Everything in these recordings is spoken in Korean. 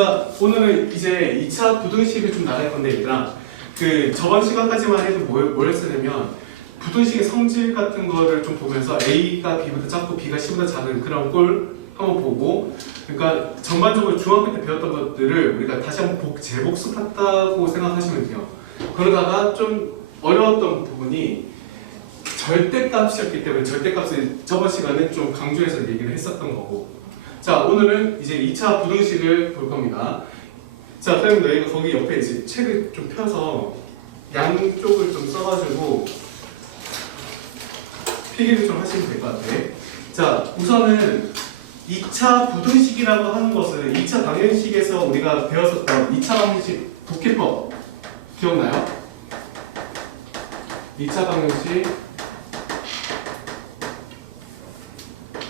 자, 오늘은 이제 2차 부등식을 좀 나갈 건데, 얘들아. 그 저번 시간까지만 해도 뭐였냐면 부등식의 성질 같은 거를 좀 보면서 A가 B보다 작고 B가 C보다 작은 그런 꼴 한번 보고, 그러니까 전반적으로 중학교 때 배웠던 것들을 우리가 다시 한번 재복습했다고 생각하시면 돼요. 그러다가 좀 어려웠던 부분이 절대값이었기 때문에 절대값을 저번 시간에 좀 강조해서 얘기를 했었던 거고, 자, 오늘은 이제 2차 부등식을 볼 겁니다. 자, 그럼 너희가 거기 옆에 이제 책을 좀 펴서 양쪽을 좀 써가지고 필기를 좀 하시면 될 것 같아. 자, 우선은 2차 부등식이라고 하는 것은 2차 방정식에서 우리가 배웠었던 2차 방정식 독해법 기억나요? 2차 방정식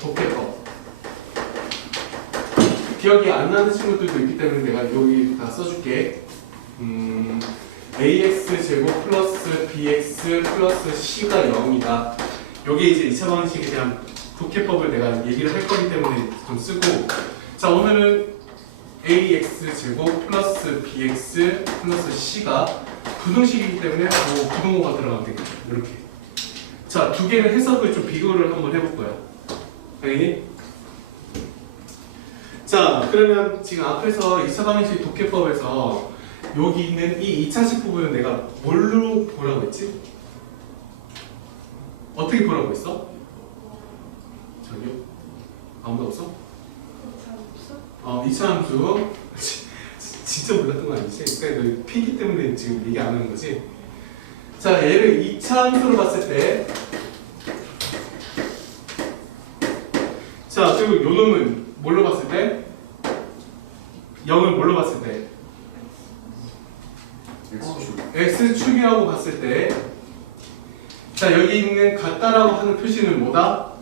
독해법 기억이 안 나는 친구들도 있기 때문에 내가 여기 다 써줄게. ax 제곱 플러스 bx 플러스 c가 0이다. 여기 이제 2차 방정식에 대한 독해법을 내가 얘기를 할 거기 때문에 좀 쓰고, 자, 오늘은 ax 제곱 플러스 bx 플러스 c가 부등식이기 때문에 부등호가 들어가면 되겠죠. 이렇게. 자, 두 개를 해석을 좀 비교를 한번 해볼 거예요. 알겠니? 자, 그러면 지금 앞에서 2차 방정식 독해법에서 여기 있는 이 2차식 부분은 내가 뭘로 보라고 했지? 어떻게 보라고 했어? 저기요? 아무도 없어? 2차 함수. 진짜 몰랐던 거 아니지? 그러니까 피기 때문에 지금 얘기 안 하는 거지? 자, 얘를 2차 함수로 봤을 때, 자, 그리고 요 놈은 뭘로 봤을 때? 0을 뭘로 봤을 때? X축이라고 봤을 때, 자, 여기 있는 같다라고 하는 표시는 뭐다?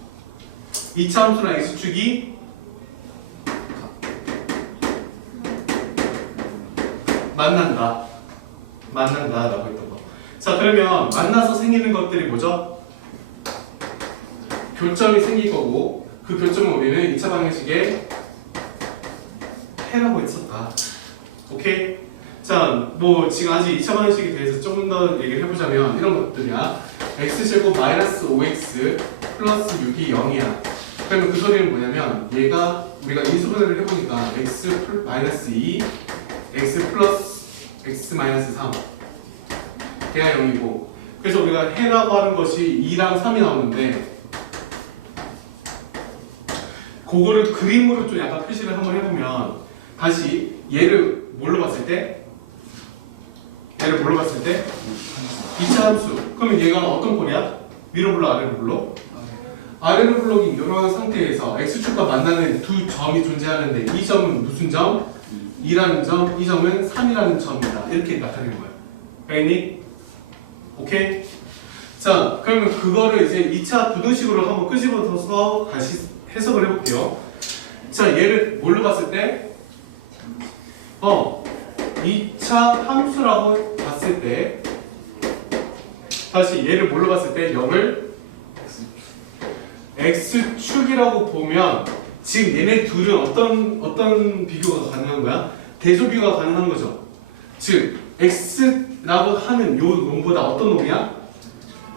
2차 함수랑 X축이 만난다라고 했던 거. 자, 그러면 만나서 생기는 것들이 뭐죠? 교점이 생길 거고, 그 교점은 우리는 2차 방정식에 해라고 했었다. 오케이? 자, 뭐 지금 아직 2차 방정식에 대해서 조금 더 얘기를 해보자면 이런 것들이야. x제곱 마이너스 5x 플러스 6이 0이야. 그러면 그 소리는 뭐냐면 얘가 우리가 인수분해를 해보니까 x 마이너스 2, x 플러스 x 마이너스 3 걔가 0이고, 그래서 우리가 해라고 하는 것이 2랑 3이 나오는데 그거를 그림으로 좀 약간 표시를 한번 해보면, 다시 얘를 뭘로 봤을 때? 2차 함수. 그러면 얘가 어떤 꼴이야? 위로 불러 아래로 불러? 아래로 불러긴 이런 상태에서 x축과 만나는 두 점이 존재하는데 이 점은 무슨 점? 2라는 점, 이 점은 3이라는 점이다. 이렇게 나타내는 거야. 알겠니? 오케이? 자, 그러면 그거를 이제 2차 부등식으로 한번 끄집어서 다시 해석을 해볼게요. 자, 얘를 뭘로 봤을 때? 2차 함수라고 봤을 때, 다시 얘를 뭘로 봤을 때 0을 x축이라고 보면 지금 얘네 둘은 어떤 비교가 가능한 거야? 대조 비교가 가능한 거죠. 즉 x라고 하는 요 놈보다 어떤 놈이야?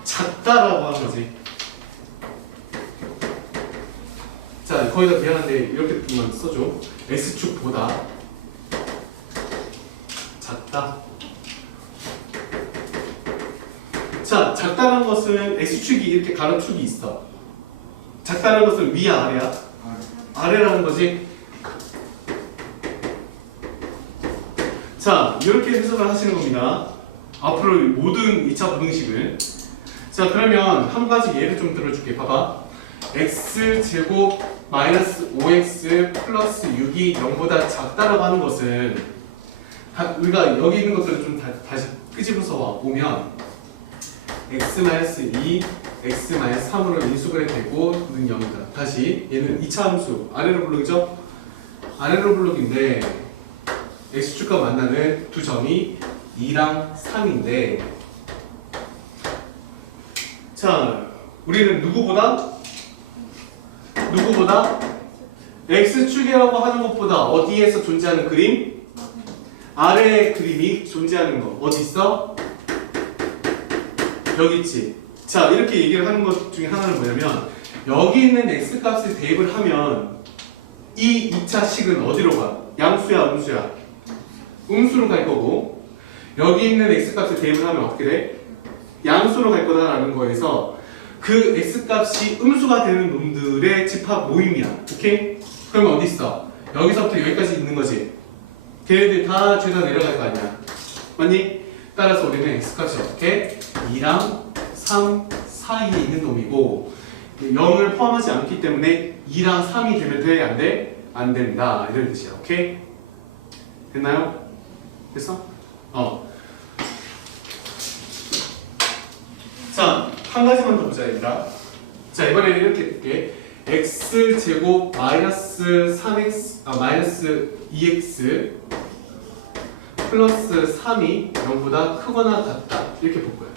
작다라고 하는 거지. 자, 거기다 미안한데 이렇게만 써줘. x축보다 작다. 자, 작다는 것은 x축이 이렇게 가로축이 있어. 작다는 것은 위야 아래야? 아래라는 거지. 자, 이렇게 해석을 하시는 겁니다. 앞으로 모든 2차 부등식을. 자, 그러면 한 가지 예를 좀 들어줄게. 봐봐. x제곱 마이너스 5x 플러스 6이 0보다 작다라고 하는 것은, 우리가 여기 있는 것들을 좀 다시 끄집어서 보면 x-2, x-3으로 인수분해 되고 는 0이다. 다시 얘는 2차 함수 아래로 블록이죠? 아래로 블록인데 x축과 만나는 두 점이 2랑 3인데, 자, 우리는 누구보다 x축이라고 하는 것보다 어디에서 존재하는 그림? 아래의 그림이 존재하는 거 어디 있어? 여기 있지. 자, 이렇게 얘기를 하는 것 중에 하나는 뭐냐면 여기 있는 x값을 대입을 하면 이 2차 식은 어디로 가? 양수야 음수야? 음수로 갈 거고 여기 있는 x값을 대입을 하면 어떻게 돼? 양수로 갈 거다라는 거에서 그 x값이 음수가 되는 놈들의 집합 모임이야. 오케이? 그럼 어디 있어? 여기서부터 여기까지 있는 거지. 걔네들 다 죄다 내려갈 거 아니야. 맞니? 따라서 우리는 x값이 어떻게? 2랑 3 사이에 있는 놈이고 0을 포함하지 않기 때문에 2랑 3이 되면 돼? 안 돼? 안 된다. 이런 뜻이야. 오케이? 됐나요? 됐어? 자, 한 가지만 더 보자 얘들아. 자, 이번에는 이렇게 볼게. x제곱 마이너스 3x 마이너스 2x 플러스 3이 0보다 크거나 같다. 이렇게 볼 거야.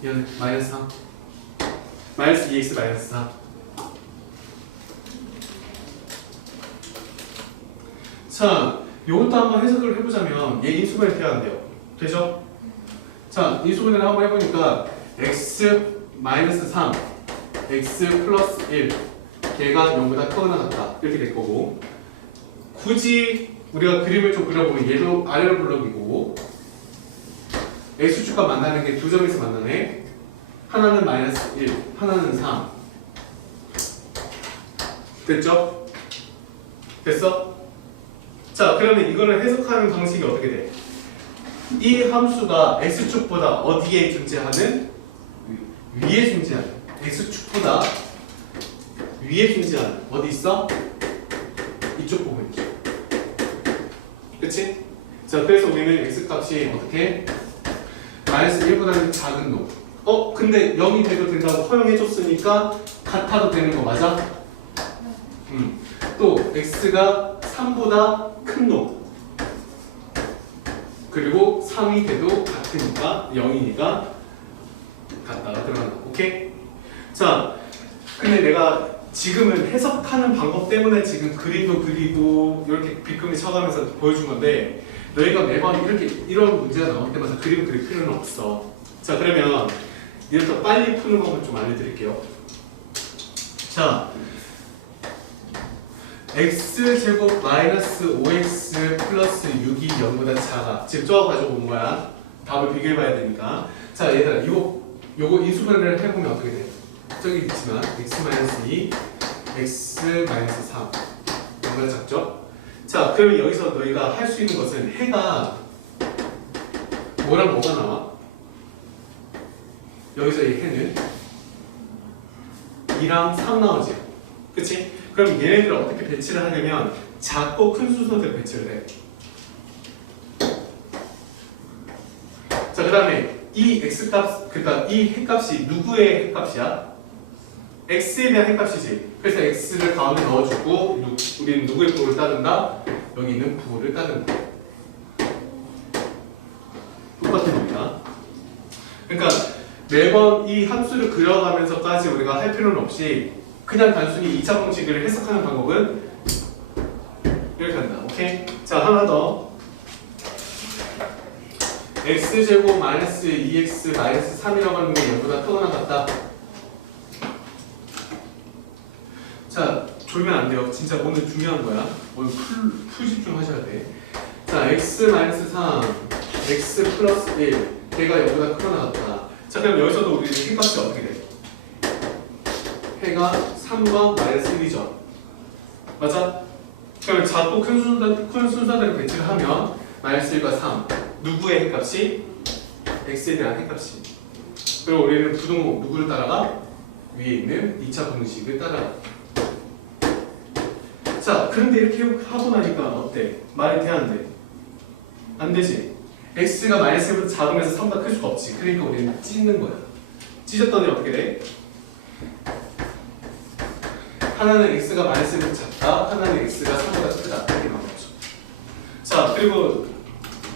미안해. 마이너스 3. 마이너스 2x 마이너스 4. 자, 요것도 한번 해석을 해보자면 얘 인수분해 돼야 안 돼요. 되죠? 자, 인수분해를 한번 해보니까 x 마이너스 3, x 플러스 1 걔가 0보다 크거나 같다. 이렇게 될 거고 굳이 우리가 그림을 좀 그려보면 얘도 아래로 블럭이고 x축과 만나는 게 두 점에서 만나네. 하나는 마이너스 1, 하나는 3. 됐죠? 됐어? 자, 그러면 이거를 해석하는 방식이 어떻게 돼? 이 함수가 x축보다 어디에 존재하는? 위에 존재하는. x축보다 위에 존재하는. 어디 있어? 이쪽 부분이죠. 그치? 자, 그래서 우리는 x값이 어떻게? 마이너스 1보다는 작은 놈. 근데 0이 돼도 된다고 허용해줬으니까 같아도 되는 거 맞아? 또 x가 3보다 큰 놈. 그리고 3이 돼도 같으니까 0이니까 같다가 들어간다. 오케이? 자, 근데 내가 지금은 해석하는 방법 때문에 지금 그림도 그리고 이렇게 빗금이 쳐가면서 보여준 건데 너희가 매번 이런 문제가 나올 때마다 그림을 그릴 필요는 없어. 자, 그러면 이를 더 빨리 푸는 방법 좀 알려드릴게요. 자, x제곱 마이너스 5x 플러스 6이 0보다 작아. 지금 저거 가지고 온 거야. 답을 비교해봐야 되니까. 자, 얘들아, 요거 인수분해를 해보면 어떻게 돼? 저기 있지만 x 마이너스 2, x 마이너스 3 0보다 작죠? 자, 그러면 여기서 너희가 할 수 있는 것은 해가 뭐랑 뭐가 나와? 여기서 이 해는 2랑 3 나오지? 그치? 그럼 얘네들을 어떻게 배치를 하냐면 작고 큰 순서대로 배치를 해. 자, 그 다음에 이 x값, 그러니까 이 해값이 누구의 해값이야? x에 대한 해값이지. 그래서 x를 가운데 넣어주고 우리는 누구의 부호를 따른다? 여기 있는 부호를 따른다. 똑같은 겁니다. 그러니까 매번 이 함수를 그려가면서까지 우리가 할 필요는 없이 그냥 단순히 2차 공식을 해석하는 방법은 이렇게 한다. 오케이? 자, 하나 더. x제곱 마이너스 2x 마이너스 3이라고 하는 게 0보다 크거나 같다. 자, 졸면 안 돼요. 진짜 오늘 중요한 거야. 오늘 풀 집중하셔야 돼. 자, x 마이너스 3, x 플러스 1 걔가 0보다 크거나 같다. 자, 그럼 여기서도 우리 해값이 어떻게 돼? 해가 3번 마이너스 1이죠. 맞아? 그러면 작고 큰 순서대로 배치를 하면 마이너스 1과 3 누구의 해값이? x에 대한 해값이. 그리고 우리는 부등호 누구를 따라가? 위에 있는 2차 공식을 따라가. 자, 그런데 이렇게 하고 나니까 어때? 말이 돼? 안 돼? 안 되지? x가 마이너스 1보다 작으면서 3보다 클 수가 없지. 그러니까 우리는 찢는 거야. 찢었더니 어떻게 돼? 하나는 x가 마이너스 1보다 작다, 하나는 x가 3보다 크다. 이렇게 나오죠. 자, 그리고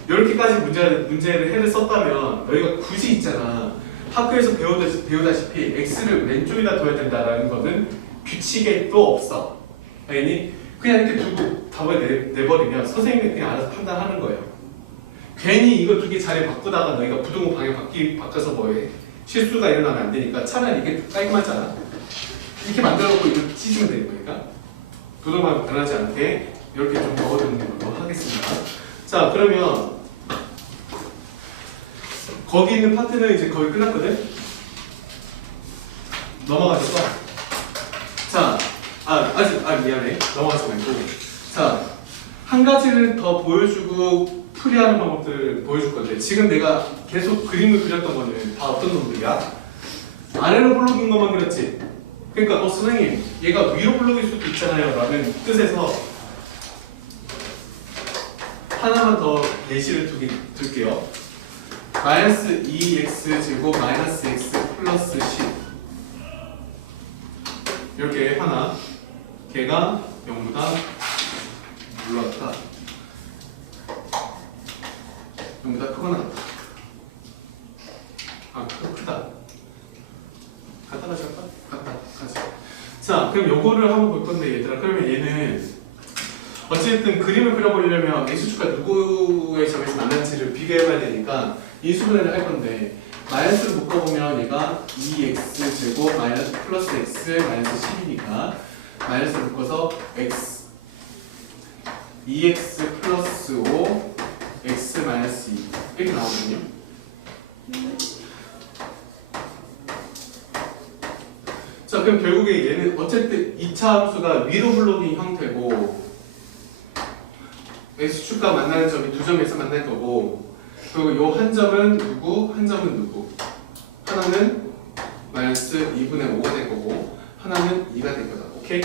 이렇게까지 문제를 해를 썼다면 너희가 굳이 있잖아. 학교에서 배우다시피 x를 왼쪽에다 둬야 된다라는 거는 규칙에 또 없어. 알겠니? 그냥 이렇게 두고 답을 내버리면 선생님이 그냥 알아서 판단하는 거예요. 괜히 이거 두 개 자리 바꾸다가 너희가 부등호 방향 바꿔서 뭐해? 실수가 일어나면 안 되니까 차라리 이게 깔끔하잖아. 이렇게 만들어놓고 이거 찢으면 되는 거니까 부등호 방향 변하지 않게 이렇게 좀 적어두는 걸로 하겠습니다. 자, 그러면 거기 있는 파트는 이제 거의 끝났거든? 넘어가겠어? 자, 미안해. 넘어가지 말고. 자, 한 가지를 더 보여주고 풀이하는 방법들을 보여줄 건데, 지금 내가 계속 그림을 그렸던 거는 다 어떤 놈들이야? 아래로 블록인 것만 그렸지? 그러니까, 선생님, 얘가 위로 블록일 수도 있잖아요. 라는 뜻에서 하나만 더 예시를 둘게요. 마이너스 2x 제곱 마이너스 x 플러스 10 이렇게 하나 걔가 0보다 올라갔다 0보다 크거나 같다. 크다. 갖다 가지 할까? 갖다 가지. 자, 그럼 요거를 한번 볼 건데 얘들아, 그러면 얘는 어쨌든 그림을 그려보려면 x축과 누구의 점에서 만날지를 비교해봐야 되니까 인수분해를 할 건데, 마이너스를 묶어보면 얘가 2x 제곱 마이너스 플러스 x 마이너스 10이니까 마이너스를 묶어서 x 2x 플러스 5 x 마이너스 2 이렇게 나오거든요. 자, 그럼 결국에 얘는 어쨌든 2차 함수가 위로 블록인 형태고 x축과 만나는 점이 두 점에서 만날 거고, 그리고 요 한 점은 누구, 한 점은 누구. 하나는 마이너스 2분의 5가 될 거고 하나는 2가 될 거다. 오케이?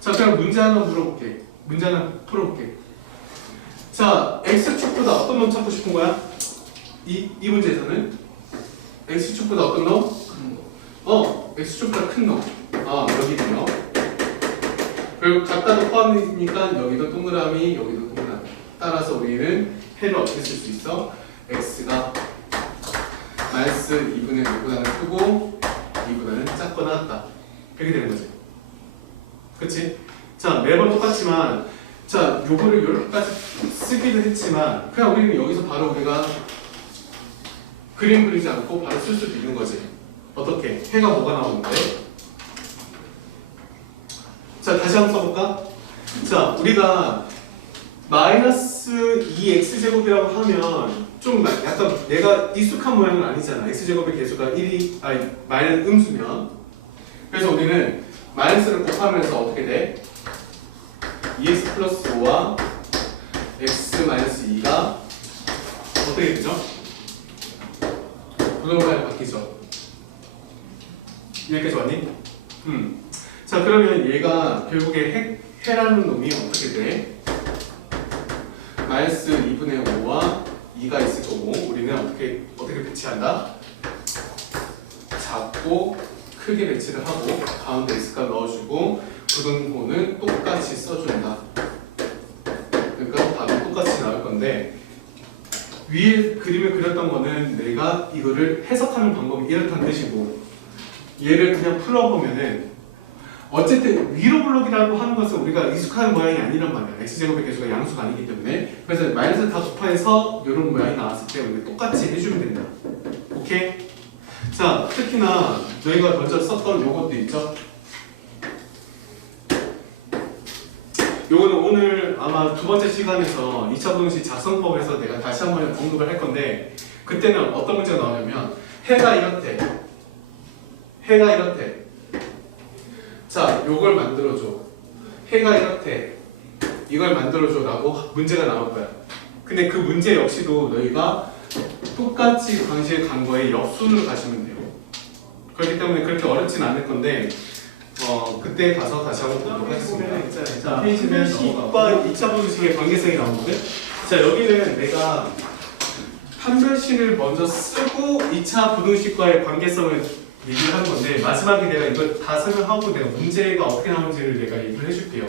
자, 그럼 문제 하나 물어볼게. 문제 하나 풀어볼게. 자, x축보다 어떤 놈 찾고 싶은 거야? 이 문제에서는 x축보다 어떤 놈? x축보다 큰 놈. 여기군요. 그리고 갖다도 포함이니까 여기도 동그라미, 여기도 동그라미. 따라서 우리는 해를 어떻게 쓸 수 있어? x가 마이너스 2분의 5보다는 크고 2보다는 작거나 같다. 그렇게 되는 거지. 그치? 자, 매번 똑같지만, 자, 요거를 이렇게까지 쓰기도 했지만 그냥 우리는 여기서 바로 우리가 그림 그리지 않고 바로 쓸 수도 있는 거지. 어떻게? 해가 뭐가 나오는데? 자, 다시 한번 써볼까? 자, 우리가 마이너스 2x제곱이라고 하면 좀 약간 내가 익숙한 모양은 아니잖아. x제곱의 개수가 1이 마이너스 음수면. 그래서 우리는 마이너스를 곱하면서 어떻게 돼? 2x 플러스 5와 x 마이너스 2가 어떻게 되죠? 부동산이 바뀌죠. 여기까지 왔니? 자, 그러면 얘가 결국에 해라는 놈이 어떻게 돼? 마이너스 2분의 5와 2가 있을 거고, 우리는 어떻게 배치한다? 작고 크게 배치를 하고 가운데 x값 넣어주고 부등호는 똑같이 써준다. 그러니까 답은 똑같이 나올 건데, 위에 그림을 그렸던 거는 내가 이거를 해석하는 방법이 이렇다는 뜻이고, 얘를 그냥 풀어보면은 어쨌든 위로 블록이라고 하는 것은 우리가 익숙한 모양이 아니란 말이야. x제곱의 개수가 양수가 아니기 때문에. 그래서 마이너스 다 곱해서 이런 모양이 나왔을 때 우리가 똑같이 해주면 된다. 오케이? 자, 특히나 너희가 먼저 썼던 요것도 있죠? 요거는 오늘 아마 두 번째 시간에서 2차 부등식 작성법에서 내가 다시 한번 언급을 할 건데, 그때는 어떤 문제가 나오냐면 해가 이렇대. 자, 요걸 만들어줘. 해가 이렇대. 이걸 만들어줘 라고 문제가 나올 거야. 근데 그 문제 역시도 너희가 똑같이 방식의 간 거에 역순으로 가시면 돼요. 그렇기 때문에 그렇게 어렵진 않을 건데, 그때 가서 다시 한번 보도록 하겠습니다. 자, 페이지는 2과 2차 부등식의 관계성이 나오거든. 자, 여기는 내가 판별식을 먼저 쓰고 2차 부등식과의 관계성을 얘기를 하는 건데, 마지막에 내가 이걸 다 설명하고 내가 문제가 어떻게 나오는지를 내가 얘기를 해줄게요.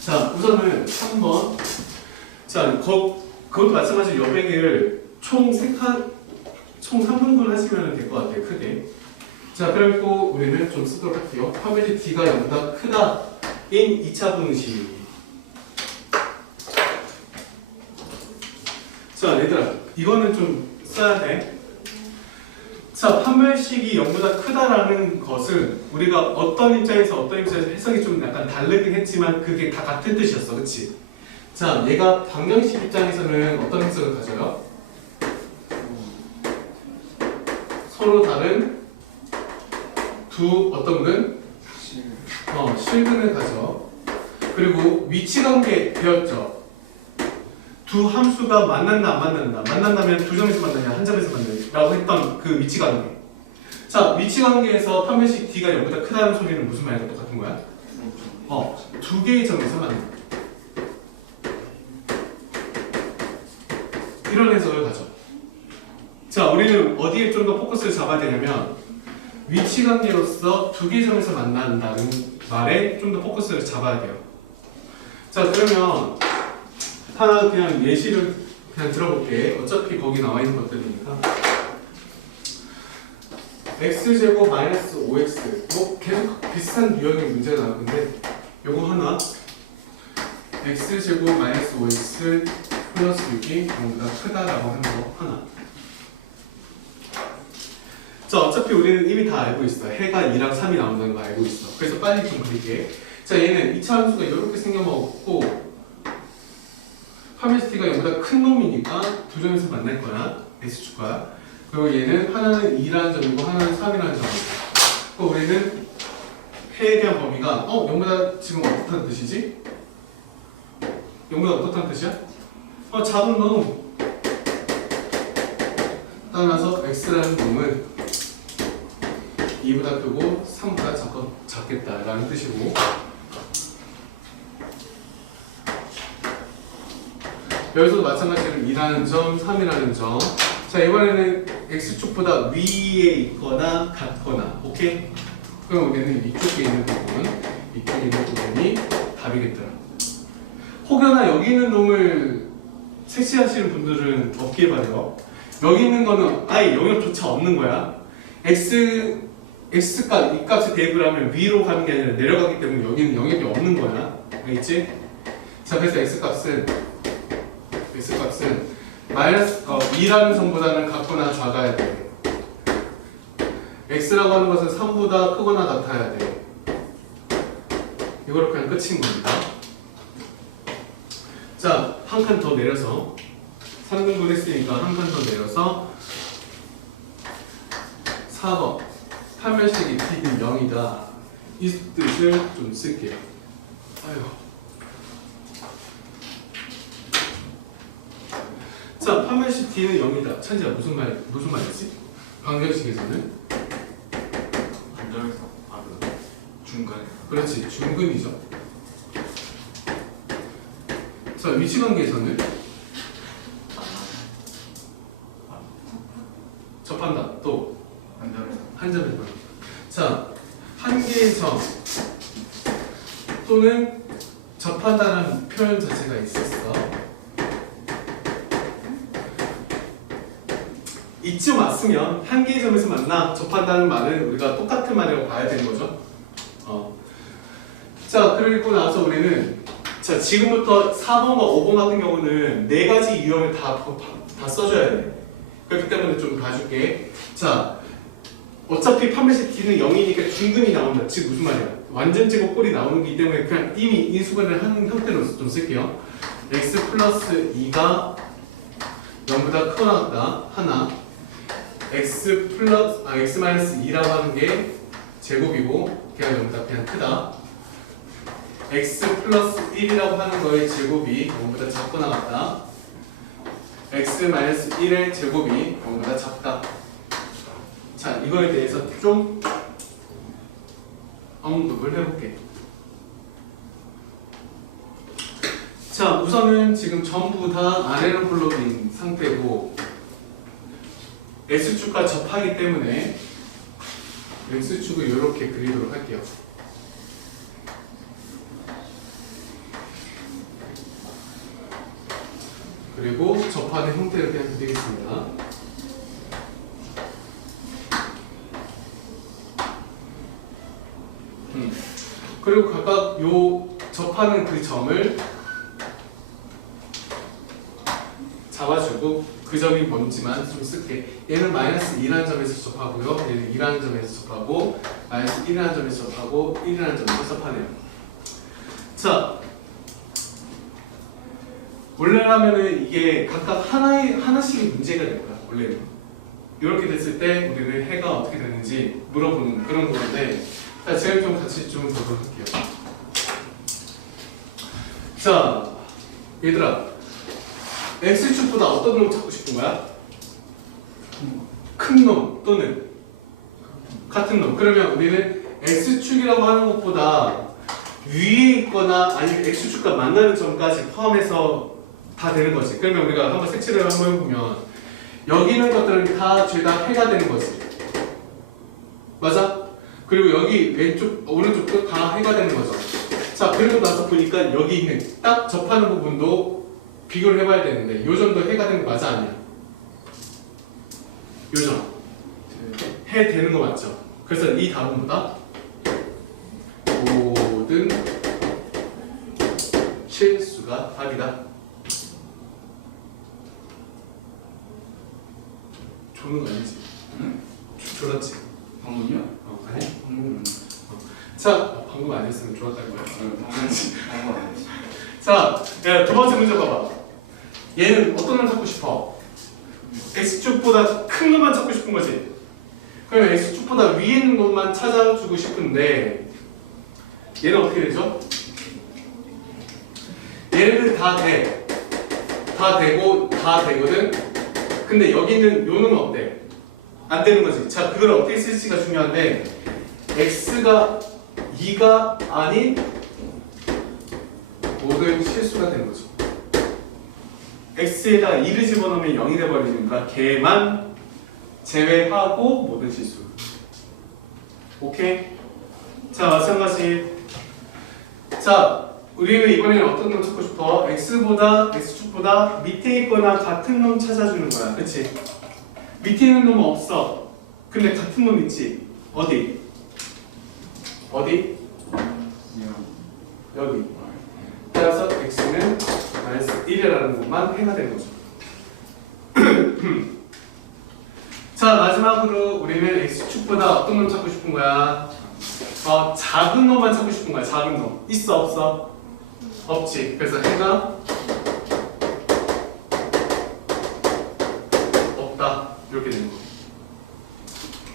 자, 우선은 3번. 자, 그것도 마찬가지로 여백을 총 3칸, 총 3등분 하시면 될 것 같아요. 크게. 자, 그리고 우리는 좀 쓰도록 할게요. 파멸시 D가 0보다 크다 인 2차 분식. 자, 얘들아, 이거는 좀 써야 돼. 자, 판별식이 0보다 크다라는 것은 우리가 어떤 입장에서 해석이 좀 약간 다르긴 했지만 그게 다 같은 뜻이었어. 그치? 자, 얘가 방정식 입장에서는 어떤 해석을 가져요? 서로 다른 두 어떤 근? 실근을 가져. 그리고 위치관계 배웠죠? 두 함수가 만난다 안 만난다. 만난다면 두 점에서 만나냐 한 점에서 만나냐 라고 했던 그 위치관계. 자, 위치관계에서 판별식 D가 0보다 크다는 소리는 무슨 말과 똑같은 거야? 두 개의 점에서 만난다. 이런 해석을 가져. 자, 우리는 어디에 좀 더 포커스를 잡아야 되냐면 위치관계로서 두 개의 점에서 만난다는 말에 좀 더 포커스를 잡아야 돼요. 자, 그러면 하나 그냥 예시를 그냥 들어볼게. 어차피 거기 나와 있는 것들이니까. x제곱 마이너스 5x 뭐 계속 비슷한 유형의 문제가 나올 건데 요거 하나 x제곱 마이너스 5x 플러스 6이 0보다 크다라고 하는 거 하나. 자, 어차피 우리는 이미 다 알고 있어. 해가 2랑 3이 나온다는 거 알고 있어. 그래서 빨리 좀 그릴게. 자, 얘는 2차 함수가 이렇게 생겨먹었고 파멸식 D가 0보다 큰 놈이니까 두 점에서 만날 거야. X축과. 그리고 얘는 하나는 2라는 점이고 하나는 3이라는 점이고. 그리고 우리는 해에 대한 범위가 0보다 지금 어떻다는 뜻이지? 0보다 어떻다는 뜻이야? 작은 놈. 따라서 X라는 놈은 2보다 크고 3보다 작겠다라는 뜻이고 여기서도 마찬가지로 2라는 점, 3이라는 점. 자, 이번에는 X축보다 위에 있거나 같거나, 오케이? 그럼 우리는 이쪽에 있는 부분, 이쪽에 있는 부분이 답이겠더라. 혹여나 여기 있는 놈을 색칠하시는 분들은 없길 바래요. 여기 있는 거는 아예 영역조차 없는 거야. X값, 이 값에 대입을 하면 위로 가는 게 아니라 내려가기 때문에 여기는 영역이 없는 거야. 알겠지? 자, 그래서 X값은 마이너스 2라는 점보다는 같거나 작아야 돼. X라고 하는 것은 3보다 크거나 같아야 돼. 이거로 그냥 끝인 겁니다. 자, 한 칸 더 내려서 3등분 했으니까 한 칸 더 내려서 4번 판별식이 D는 0이다. 이 뜻을 좀 쓸게요. 아이고. 자, 판별식 D는 0이다. 찬지야 무슨 말이지? 방정식에서는 반정에서 중간에. 그렇지, 중근이죠. 자, 위치관계에서는 접한다. 또 한 점에서 만난다. 자, 한 개의 점 또는 접한다는 표현 자체가 있었어. 이쯤 왔으면 한 개의 점에서 만나 접한다는 말은 우리가 똑같은 말이라고 봐야 되는 거죠. 자, 그리고 나서 우리는 자, 지금부터 4번과 5번 같은 경우는 네 가지 유형을 다 써줘야 돼. 그렇기 때문에 좀 봐줄게. 자, 어차피 판별식 D는 0이니까 중근이 나온다. 즉 무슨 말이야? 완전 제곱 꼴이 나오는 거기 때문에 그냥 이미 인수분해를 하는 형태로 좀 쓸게요. x 플러스 2가 0보다 크거나 같다. 하나. x 마이너스 2라고 하는 게 제곱이고 그냥 0보다 그냥 크다. x 플러스 1이라고 하는 거의 제곱이 0보다 작거나 같다. x 마이너스 1의 제곱이 0보다 작다. 자, 이거에 대해서 좀 언급을 해볼게. 자, 우선은 지금 전부 다 아래로 블록인 상태고 X축과 접하기 때문에 X축을 이렇게 그리도록 할게요. 그리고 접하는 형태를 그냥 그리겠습니다. 그리고 각각 요 접하는 그 점을 잡아주고 그 점이 뭔지만 좀 쓸게. 얘는 마이너스 2라는 점에서 접하고요. 얘는 2라는 점에서 접하고 마이너스 1이라는 점에서 접하고 1이라는 점에서 접하네요. 자, 원래라면은 이게 각각 하나씩의 문제가 될 거야. 원래는 이렇게 됐을 때 우리는 해가 어떻게 되는지 물어보는 그런 건데, 자, 제가 좀 같이 좀 보도록 할게요. 자, 얘들아, x축보다 어떤 놈 찾고 싶은 거야? 큰 놈 또는 같은 놈. 그러면 우리는 x축이라고 하는 것보다 위에 있거나 아니면 x축과 만나는 점까지 포함해서 다 되는 거지. 그러면 우리가 한번 색칠을 한번 해보면 여기 있는 것들은 다 죄다 해가 되는 거지. 맞아? 그리고 여기 왼쪽, 오른쪽도 다 해가 되는 거죠. 자, 그리고 나서 보니까 여기 있는 딱 접하는 부분도 비교를 해봐야 되는데 요 점도 해가 되는 거 맞아 아니야? 요 점. 해 되는 거 맞죠? 그래서 이 답은보다 모든 실수가 답이다. 조는 거 아니지? 응? 졸았지? 방문이요? 아니? 방문은 자, 방금 안 했으면 졸았다는 거야. 방문 안 했지. 자, 야, 두 번째 문제 봐봐. 얘는 어떤 놈 찾고 싶어? x축보다 큰 놈만 찾고 싶은 거지. 그러면 x축보다 위에 있는 놈만 찾아주고 싶은데 얘는 어떻게 되죠? 얘는 다 돼. 다 되고 다 되거든. 근데 여기 있는 요 놈은 어때? 안 되는 거지. 자, 그걸 어떻게 쓸지가 중요한데 x가 2가 아닌 모든 실수가 되는 거죠. x에다 2를 집어넣으면 0이 돼버리니까 걔만 제외하고 모든 실수. 오케이? 자, 마찬가지. 자, 우리는 이번에는 어떤 놈 찾고 싶어? x축보다 밑에 있거나 같은 놈 찾아주는 거야. 그치? 밑에 있는 놈은 없어. 근데 같은 놈 있지? 어디? 어디? 여기. 따라서 x는 마이너스 1이라는 것만 해가 되는 거죠. 자, 마지막으로 우리는 x축보다 어떤 놈 찾고 싶은 거야? 작은 놈만 찾고 싶은 거야. 작은 놈. 있어 없어? 없지. 그래서 해가 없다. 이렇게 되는 거.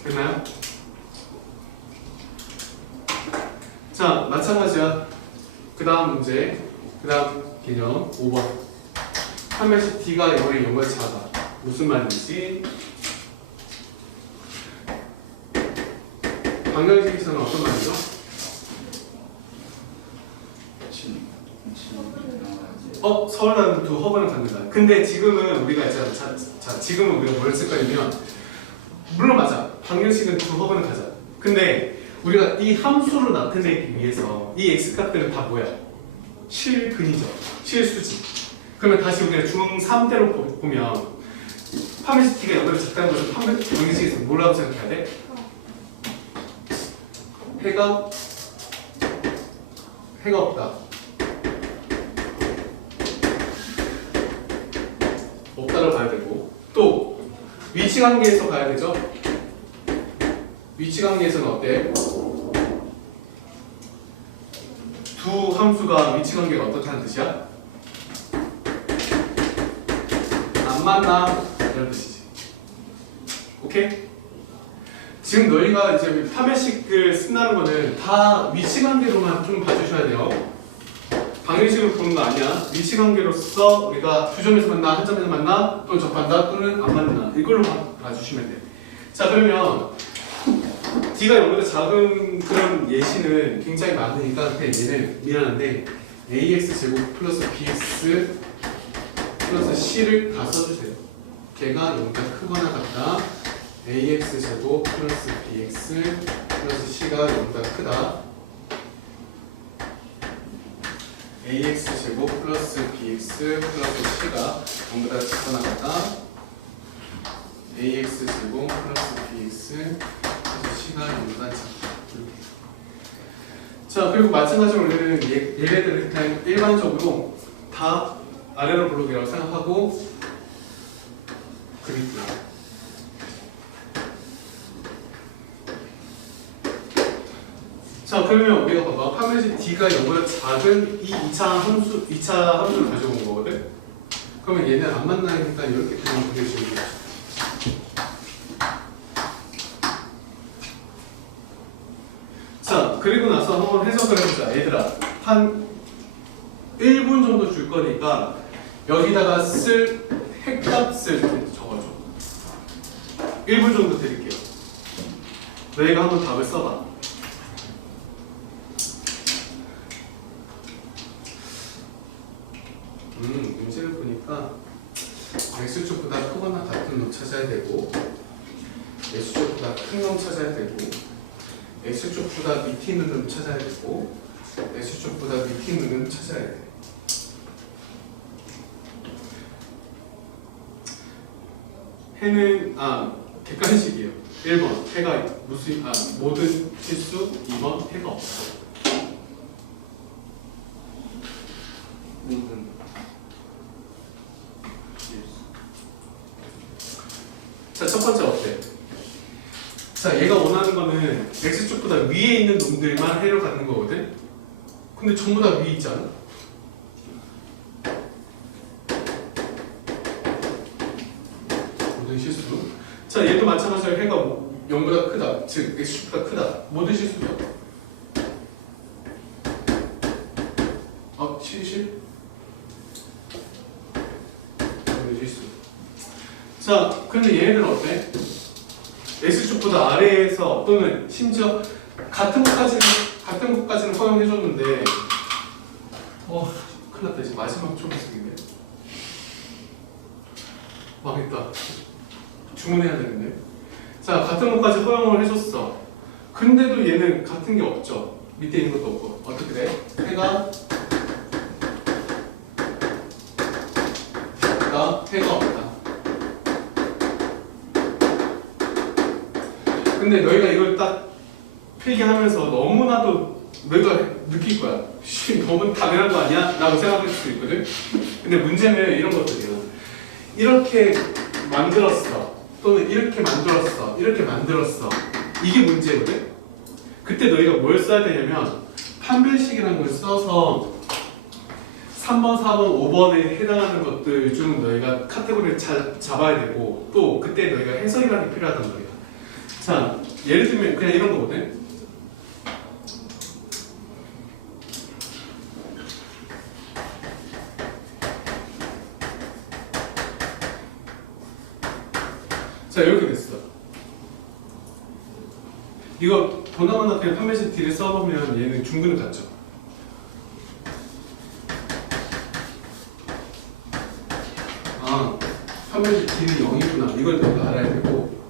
됐나요? 자, 마찬가지야. 그 다음 문제, 그 다음 개념 5번. 한 명씩 D가 0의 0을 작아. 무슨 말인지. 방정식에서는 어떤 말이죠? 서울나는 두 허브는 갖는다. 근데 지금은 우리가 지금은 우리가 뭘 쓸 거냐면, 물론 맞아. 방정식은 두 허브는 가자. 근데 우리가 이 함수로 나타내기 위해서 이 x값들은 다 뭐야? 실근이죠. 실수지. 그러면 다시 우리가 중3 때로 보면 파메시 t가 여기를 작다는 것은 방정식에서 뭐라고 생각해야 돼? 해가 없다. 없다를 봐야 되고, 또 위치 관계에서 봐야 되죠. 위치 관계에서는 어때? 두 함수가 위치 관계가 어떻다는 뜻이야? 안 만나 이런 뜻이지. 오케이? 지금 너희가 이제 파메식을 쓴다는 거는 다 위치 관계로만 좀 봐주셔야 돼요. 방정식으로 보는 거 아니야. 위치 관계로서 우리가 두 점에서 만나, 한 점에서 만나, 또 접한다, 또는 안 만나. 이걸로 봐주시면 돼. 자, 그러면 D가 0보다 작은 그런 예시는 굉장히 많으니까 그냥 얘는 미안한데 ax 제곱 플러스 bx 플러스 c를 다 써주세요. 걔가 0보다 크거나 같다. ax 제곱 플러스 bx 플러스 c가 0보다 크다. ax 제곱 플러스 bx 플러스 c가 0보다 작거나 같다. ax 제곱 플러스 bx C가 0보다 작다. 이렇게. 자, 그리고 마찬가지로 우리는 얘네들을 그냥 일반적으로 다 아래로 블록이라고 생각하고 그릴게요. 자, 그러면 우리가 봐봐. 판별식 D가 0보다 작은 이 2차 함수를 가지고 온 거거든? 그러면 얘는 안 만나니까 이렇게 그냥 그려주는 거야. 자, 그리고 나서 한번 해석을 해보자. 얘들아, 한 1분 정도 줄 거니까 여기다가 쓸 핵값을 좀 적어줘. 1분 정도 드릴게요. 너희가 한번 답을 써봐. 문제를 보니까 x축보다 크거나 같은 놈 찾아야 되고 x축보다 큰 놈 찾아야 되고 x축보다 밑에 있는 놈 찾아야 되고 x축보다 밑에 있는 놈 찾아야 돼. 해는 객관식이에요. 1번 해가 모든 실수, 2번 해가 없어. 모든 자, 첫 번째 어때? 자, 얘가 원하는 거는 x축보다 위에 있는 놈들만 해를 갖는 거거든? 근데 전부 다 위에 있잖아? 모든 실수. 자, 얘도 마찬가지로 해가 0보다 크다. 즉, x축보다 크다. 모든 실수죠. 70? 모든 실수. 자, 근데 얘네들은 어때? x축보다 아래에서 또는 심지어 같은 것까지는 허용해줬는데 큰일 났다. 이제 마지막 초록색인데 망했다. 주문해야 되는데. 자, 같은 것까지 허용을 해줬어. 근데도 얘는 같은 게 없죠. 밑에 있는 것도 없고. 어떻게 돼? 해가 해가 없다. 근데 너희가 이걸 딱 필기하면서 너무나도 너희가 느낄 거야. 너무 당연한 거 아니야? 라고 생각할 수도 있거든. 근데 문제는 이런 것들이야. 이렇게 만들었어. 또는 이렇게 만들었어. 이렇게 만들었어. 이게 문제거든. 그때 너희가 뭘 써야 되냐면 판별식이라는 걸 써서 3번, 4번, 5번에 해당하는 것들 중 너희가 카테고리를 잡아야 되고 또 그때 너희가 해석이라는 게 필요하단 말이야. 자, 예를 들면 그냥 이런 거거든. 자, 이렇게 됐어. 이거 보나마나 그냥 판별식 D를 써보면 얘는 중근을 갖죠. 판별식 D는 0이구나. 이걸 너희가 알아야 되고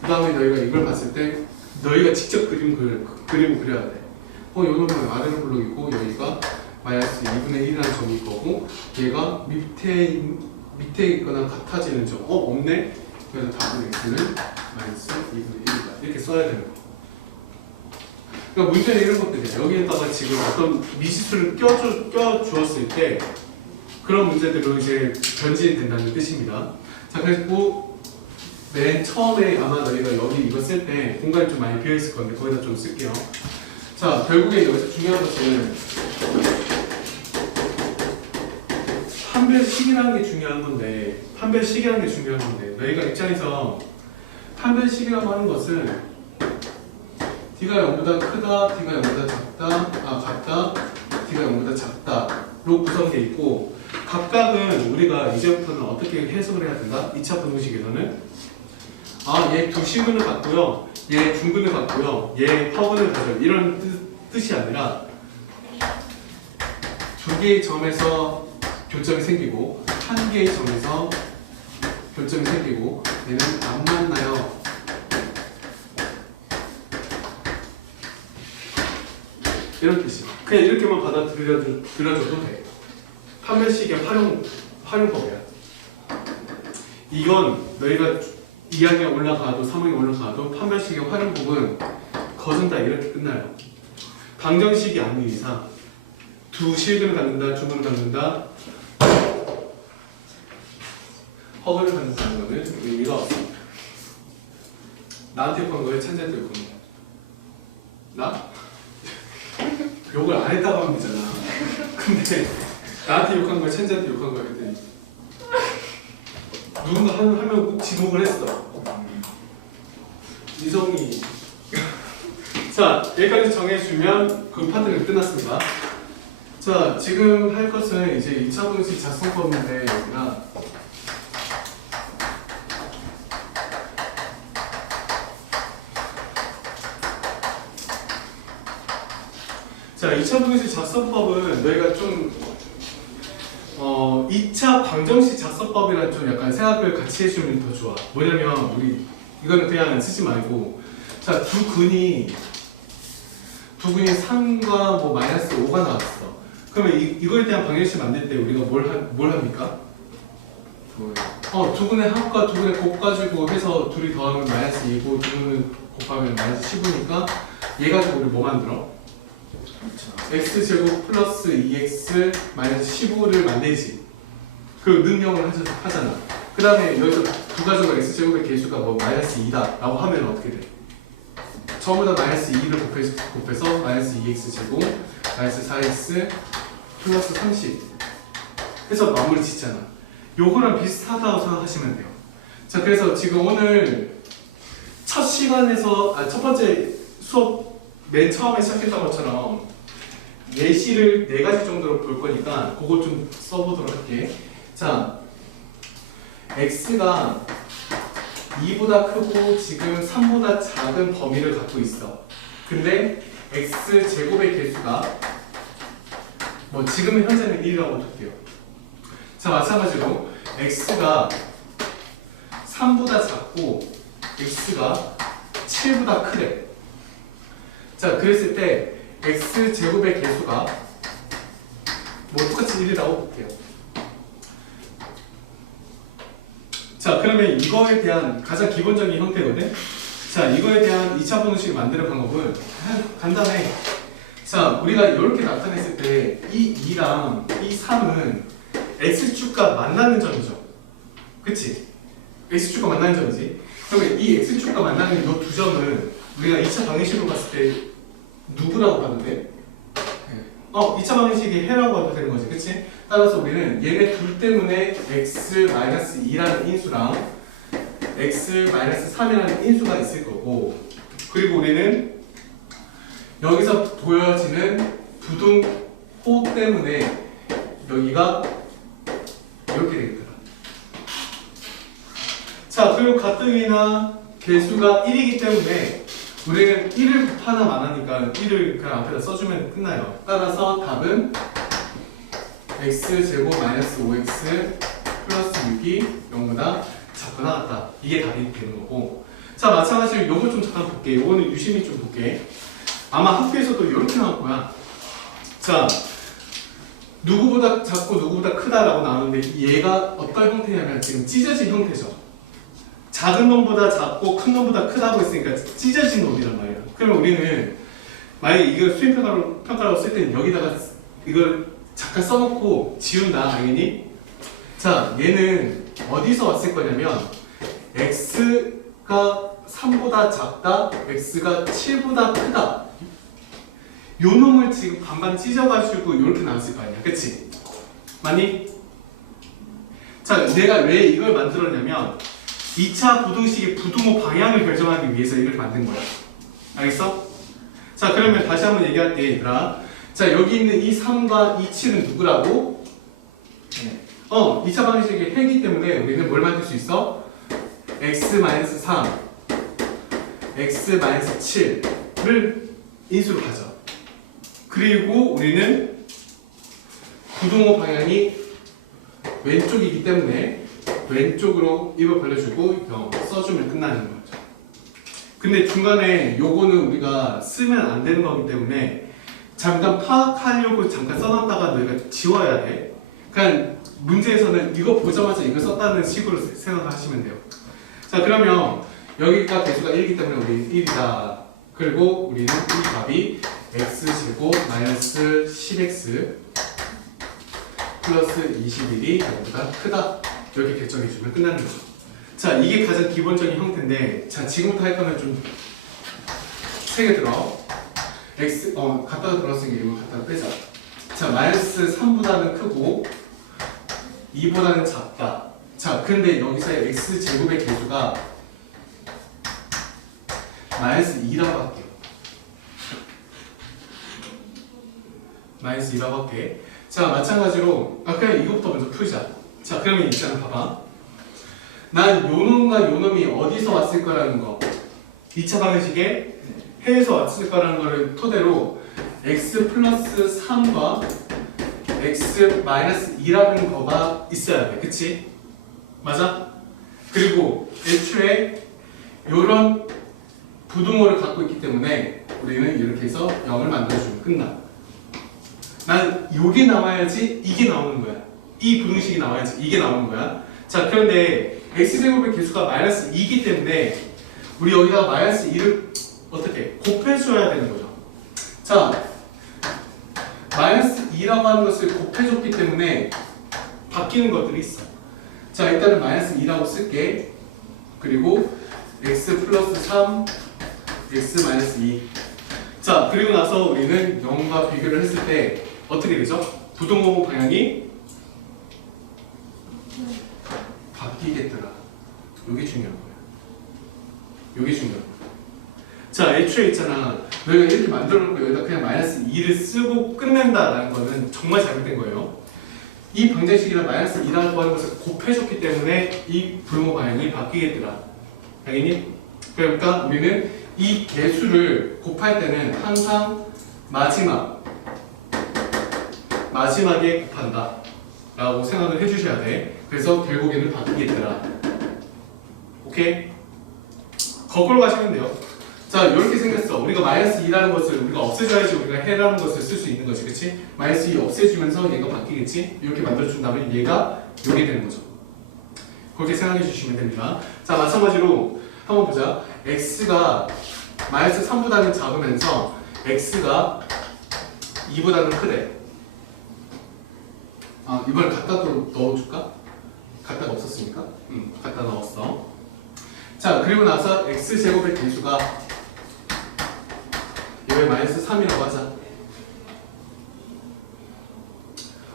그 다음에 너희가 이걸 봤을 때 너희가 직접 그림을 그려야 돼. 요 놈은 아래로 블록이고 여기가 마이너스 2분의 1이라는 점일 거고 얘가 밑에 있거나 같아지는 점. 없네? 그래서 답은 x는 마이너스 2분의 1이다. 이렇게 써야 되는 거. 그러니까 문제는 이런 것들이야. 여기에다가 지금 어떤 미지수를 껴주었을 때 그런 문제들로 이제 변질이 된다는 뜻입니다. 자, 그리고 맨 처음에 아마 너희가 여기 이거 쓸 때 공간이 좀 많이 비어 있을 건데 거기다 좀 쓸게요. 자, 결국에 여기서 중요한 것은 판별식이라는 게 중요한 건데 너희가 입장에서 판별식이라고 하는 것은 D가 0보다 크다, D가 0보다 같다, D가 0보다 작다로 구성되어 있고 각각은 우리가 이제부터는 어떻게 해석을 해야 된다? 2차 부등식에서는 얘 두 실근을 갖고요, 얘 중근을 갖고요, 얘 허근을 가져요. 이런 뜻이 아니라 두 개의 점에서 교점이 생기고 한 개의 점에서 교점이 생기고 얘는 안 만나요. 이런 뜻이야. 그냥 이렇게만 받아들여줘도 돼. 판별식의 활용법이야. 이건 너희가 2학년 올라가도 3학년 올라가도 판별식의 활용법은 거진다 이렇게 끝나요. 방정식이 아닌 이상 두 실근을 갖는다, 주문을 갖는다, 허근을 갖는다는 거는 의미가 없습니다. 나한테 욕한 거예요? 찬재한테 욕한 거예요? 나? 욕을 안 했다고 하면 되잖아. 근데 나한테 욕한 거야? 찬재한테 욕한 거야? 그랬더니 누군가 하면 꼭 지목을 했어. 이성이. 자, 여기까지 정해주면 그 파트는 끝났습니다. 자, 지금 할 것은 이제 2차 분식 작성법인데 여기가 자, 2차 분식 작성법은 너희가 좀 2차 방정식 작성법이랑 좀 약간 생각을 같이 해주면 더 좋아. 뭐냐면 우리 이거는 그냥 쓰지 말고 자, 두 근이 3과 뭐 마이너스 5가 나왔어. 그러면 이거에 대한 방정식 만들 때 우리가 뭘 합니까? 두 분의 합과 두 분의 곱 가지고 해서 둘이 더하면 마이너스 2고 두 분을 곱하면 마이너스 15니까 얘 가지고 우리 뭐 만들어? x제곱 플러스 2x 마이너스 15를 만들지. 그 능력을 하잖아. 그 다음에 여기서 두 가지가 x제곱의 개수가 뭐 마이너스 2다 라고 하면 어떻게 돼? 전부 다 마이너스 2를 곱해서 마이너스 2x제곱 마이너스 4x 플러스 30 해서 마무리 짓잖아. 요거랑 비슷하다고 생각하시면 돼요. 자, 그래서 지금 오늘 첫 시간에서 첫 번째 수업 맨 처음에 시작했던 것처럼 예시를 4가지 정도로 볼 거니까 그거 좀 써보도록 할게. 자, x가 2보다 크고 지금 3보다 작은 범위를 갖고 있어. 근데 x제곱의 개수가 뭐 지금 현재는 1이라고 둘게요. 자, 마찬가지로 x가 3보다 작고 x가 7보다 크래. 자, 그랬을 때 x제곱의 개수가 뭐 똑같이 1이라고 볼게요. 자, 그러면 이거에 대한 가장 기본적인 형태거든. 자, 이거에 대한 2차 분식을 만드는 방법은 간단해. 자, 우리가 이렇게 나타냈을 때 이 2랑 이 3은 x축과 만나는 점이죠. 그치? x축과 만나는 점이지. 그러면 이 x축과 만나는 이 두 점은 우리가 2차 방정식으로 봤을 때 누구라고 봐도 돼? 2차 방정식이 해라고 봐도 되는 거지. 그치? 따라서 우리는 얘네 둘 때문에 x-2라는 인수랑 x-3이라는 인수가 있을 거고, 그리고 우리는 여기서 보여지는 부등호 때문에 여기가 이렇게 되겠다. 자, 그리고 가등이나 개수가 1이기 때문에 우리는 1을 곱하나 만하니까 1을 그냥 앞에다 써주면 끝나요. 따라서 답은 x제곱 마이너스 5x 플러스 6이 0보다 작거나 같다. 이게 답이 되는 거고. 자, 마찬가지로 요거 좀 잠깐 볼게. 요거는 유심히 좀 볼게. 아마 학교에서도 이렇게 나올 거야. 자, 누구보다 작고 누구보다 크다라고 나오는데 얘가 어떤 형태냐면 지금 찢어진 형태죠. 작은 놈보다 작고 큰 놈보다 크다고 했으니까 찢어진 놈이란 말이야. 그러면 우리는 만약에 이걸 수행평가라고 쓸 때는 여기다가 이걸 잠깐 써놓고 지운다, 당연히. 자, 얘는 어디서 왔을 거냐면 x가 3보다 작다, x가 7보다 크다. 요 놈을 지금 반반 찢어가지고 이렇게 나왔을 거 아니야, 그치? 맞니? 자, 내가 왜 이걸 만들었냐면 2차 부등식의 부등호 방향을 결정하기 위해서 이걸 만든 거야. 알겠어? 자, 그러면 다시 한번 얘기할게, 얘들아. 자, 여기 있는 이 3과 이 7은 누구라고? 2차 방정식의 해이기 때문에 우리는 뭘 만들 수 있어? x-3, x-7를 인수로 가져. 그리고 우리는 부등호 방향이 왼쪽이기 때문에 왼쪽으로 입을 벌려주고 써주면 끝나는 거죠. 근데 중간에 요거는 우리가 쓰면 안 되는 거기 때문에 잠깐 파악하려고 잠깐 써놨다가 너희가 지워야 돼. 그냥 문제에서는 이거 보자마자 이거 썼다는 식으로 생각하시면 돼요. 자, 그러면 여기가 개수가 1이기 때문에 우리 1이다. 그리고 우리는 이 답이 x제곱 마이너스 10x 플러스 21이 0보다 크다. 이렇게 결정해주면 끝나는 거죠. 자, 이게 가장 기본적인 형태인데, 자, 지금부터 할 거는 좀 세게 들어. x, 갖다가 들었으니까 이거 갖다가 빼자. 자, 마이너스 3보다는 크고 2보다는 작다. 자, 근데 여기서의 x제곱의 개수가 마이너스 2라고 할게요. 마이너스 2라고 할게. 자, 마찬가지로 그냥 이것부터 먼저 풀자. 자, 그러면 있잖아, 봐봐. 난 요놈과 요놈이 어디서 왔을 거라는 거, 2차 방정식에 해에서 왔을 거라는 거를 토대로 x 플러스 3과 x 마이너스 2라는 거가 있어야 돼. 그치? 맞아? 그리고 애초에 요런 부등호를 갖고 있기 때문에 우리는 이렇게 해서 0을 만들어주면 끝나. 난 요게 나와야지 이게 나오는 거야. 이 부등식이 나와야지 이게 나오는 거야. 자, 그런데 x제곱의 개수가 마이너스 2이기 때문에 우리 여기다가 마이너스 2를 어떻게 곱해줘야 되는 거죠. 자, 마이너스 2라고 하는 것을 곱해줬기 때문에 바뀌는 것들이 있어. 자, 일단은 마이너스 2라고 쓸게. 그리고 x 플러스 3 x 마이너스 2. 자, 그리고 나서 우리는 0과 비교를 했을 때 어떻게 되죠? 부등호 방향이 바뀌겠더라. 이게 중요한 거야. 이게 중요한 거야. 자, 애초에 있잖아. 너희가 이렇게 만들어 놓고 여기다 그냥 마이너스 2를 쓰고 끝낸다라는 거는 정말 잘못된 거예요. 이 방정식이랑 마이너스 2라고 하는 것을 곱해줬기 때문에 이 부등호 방향이 바뀌겠더라. 당연히? 그러니까 우리는 이 개수를 곱할 때는 항상 마지막에 곱한다 라고 생각을 해주셔야 돼. 그래서 결국에는 바뀌겠더라. 오케이? 거꾸로 가시면 돼요. 자, 이렇게 생겼어. 우리가 마이너스 2라는 것을 우리가 없애줘야지 우리가 해라는 것을 쓸 수 있는 거지. 그치? 마이너스 2 없애주면서 얘가 바뀌겠지? 이렇게 만들어준다면 얘가 요게 되는 거죠. 그렇게 생각해 주시면 됩니다. 자, 마찬가지로 한번 보자. x가 마이너스 3보다는 작으면서 x가 2보다는 크대. 이번에 갖다 또 넣어줄까? 갖다가 없었으니까? 갖다 넣었어. 자, 그리고 나서 x제곱의 개수가 여기 마이너스 3이라고 하자.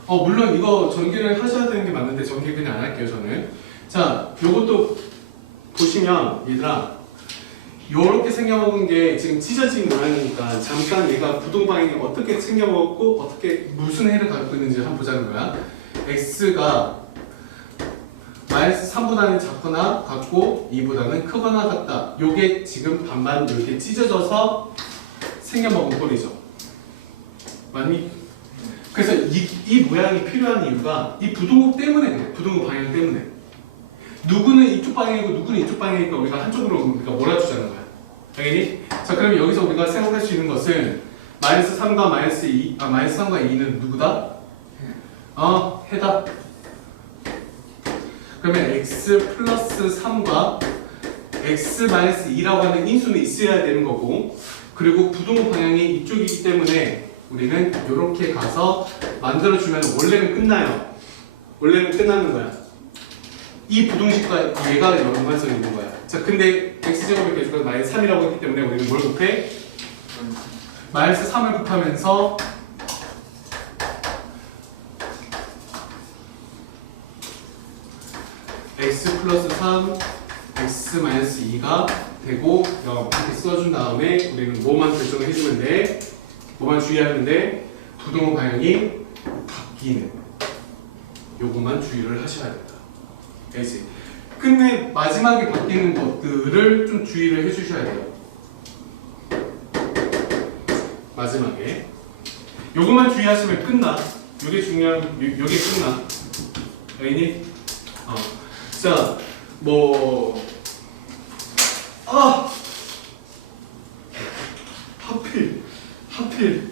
물론 이거 전개를 하셔야 되는 게 맞는데 전개 그냥 안 할게요, 저는. 자, 요것도 보시면 얘들아, 요렇게 생겨먹은 게 지금 찢어진 모양이니까 잠깐 얘가 부등방향이 어떻게 생겨먹었고 어떻게 무슨 해를 갖고 있는지 한번 보자는 거야. x가 마이너스 3보다는 작거나 같고 2보다는 크거나 같다. 요게 지금 반반 이렇게 찢어져서 생겨먹은 꼴이죠. 맞니? 그래서 이 모양이 필요한 이유가 이 부등호 때문에 그래. 부등호 방향 때문에. 누구는 이쪽 방향이고 누구는 이쪽 방향이니까 우리가 한쪽으로 우리가 몰아주자는 거야. 당연히? 자, 그럼 여기서 우리가 생각할 수 있는 것은 마이너스 3과 마이너스 3과 2는 누구다? 해다. 그러면 x 플러스 3과 x 마이너스 2라고 하는 인수는 있어야 되는 거고, 그리고 부등호 방향이 이쪽이기 때문에 우리는 이렇게 가서 만들어주면 원래는 끝나요. 원래는 끝나는 거야. 이 부등식과 얘가 연관성이 있는 거야. 자, 근데 x제곱의 개수가 마이너스 3이라고 했기 때문에 우리는 뭘 곱해? 마이너스 3을 곱하면서 x 플러스 3, x 마이너스 2가 되고 0 이렇게 써준 다음에 우리는 뭐만 결정을 해주면 돼? 뭐만 주의하면 돼? 부등호 방향이 바뀌는 요것만 주의를 하셔야 된다. 알지? 끝내 마지막에 바뀌는 것들을 좀 주의를 해주셔야 돼요. 마지막에 요것만 주의하시면 끝나. 요게 중요한 요게 끝나. 알겠니? 자, 하필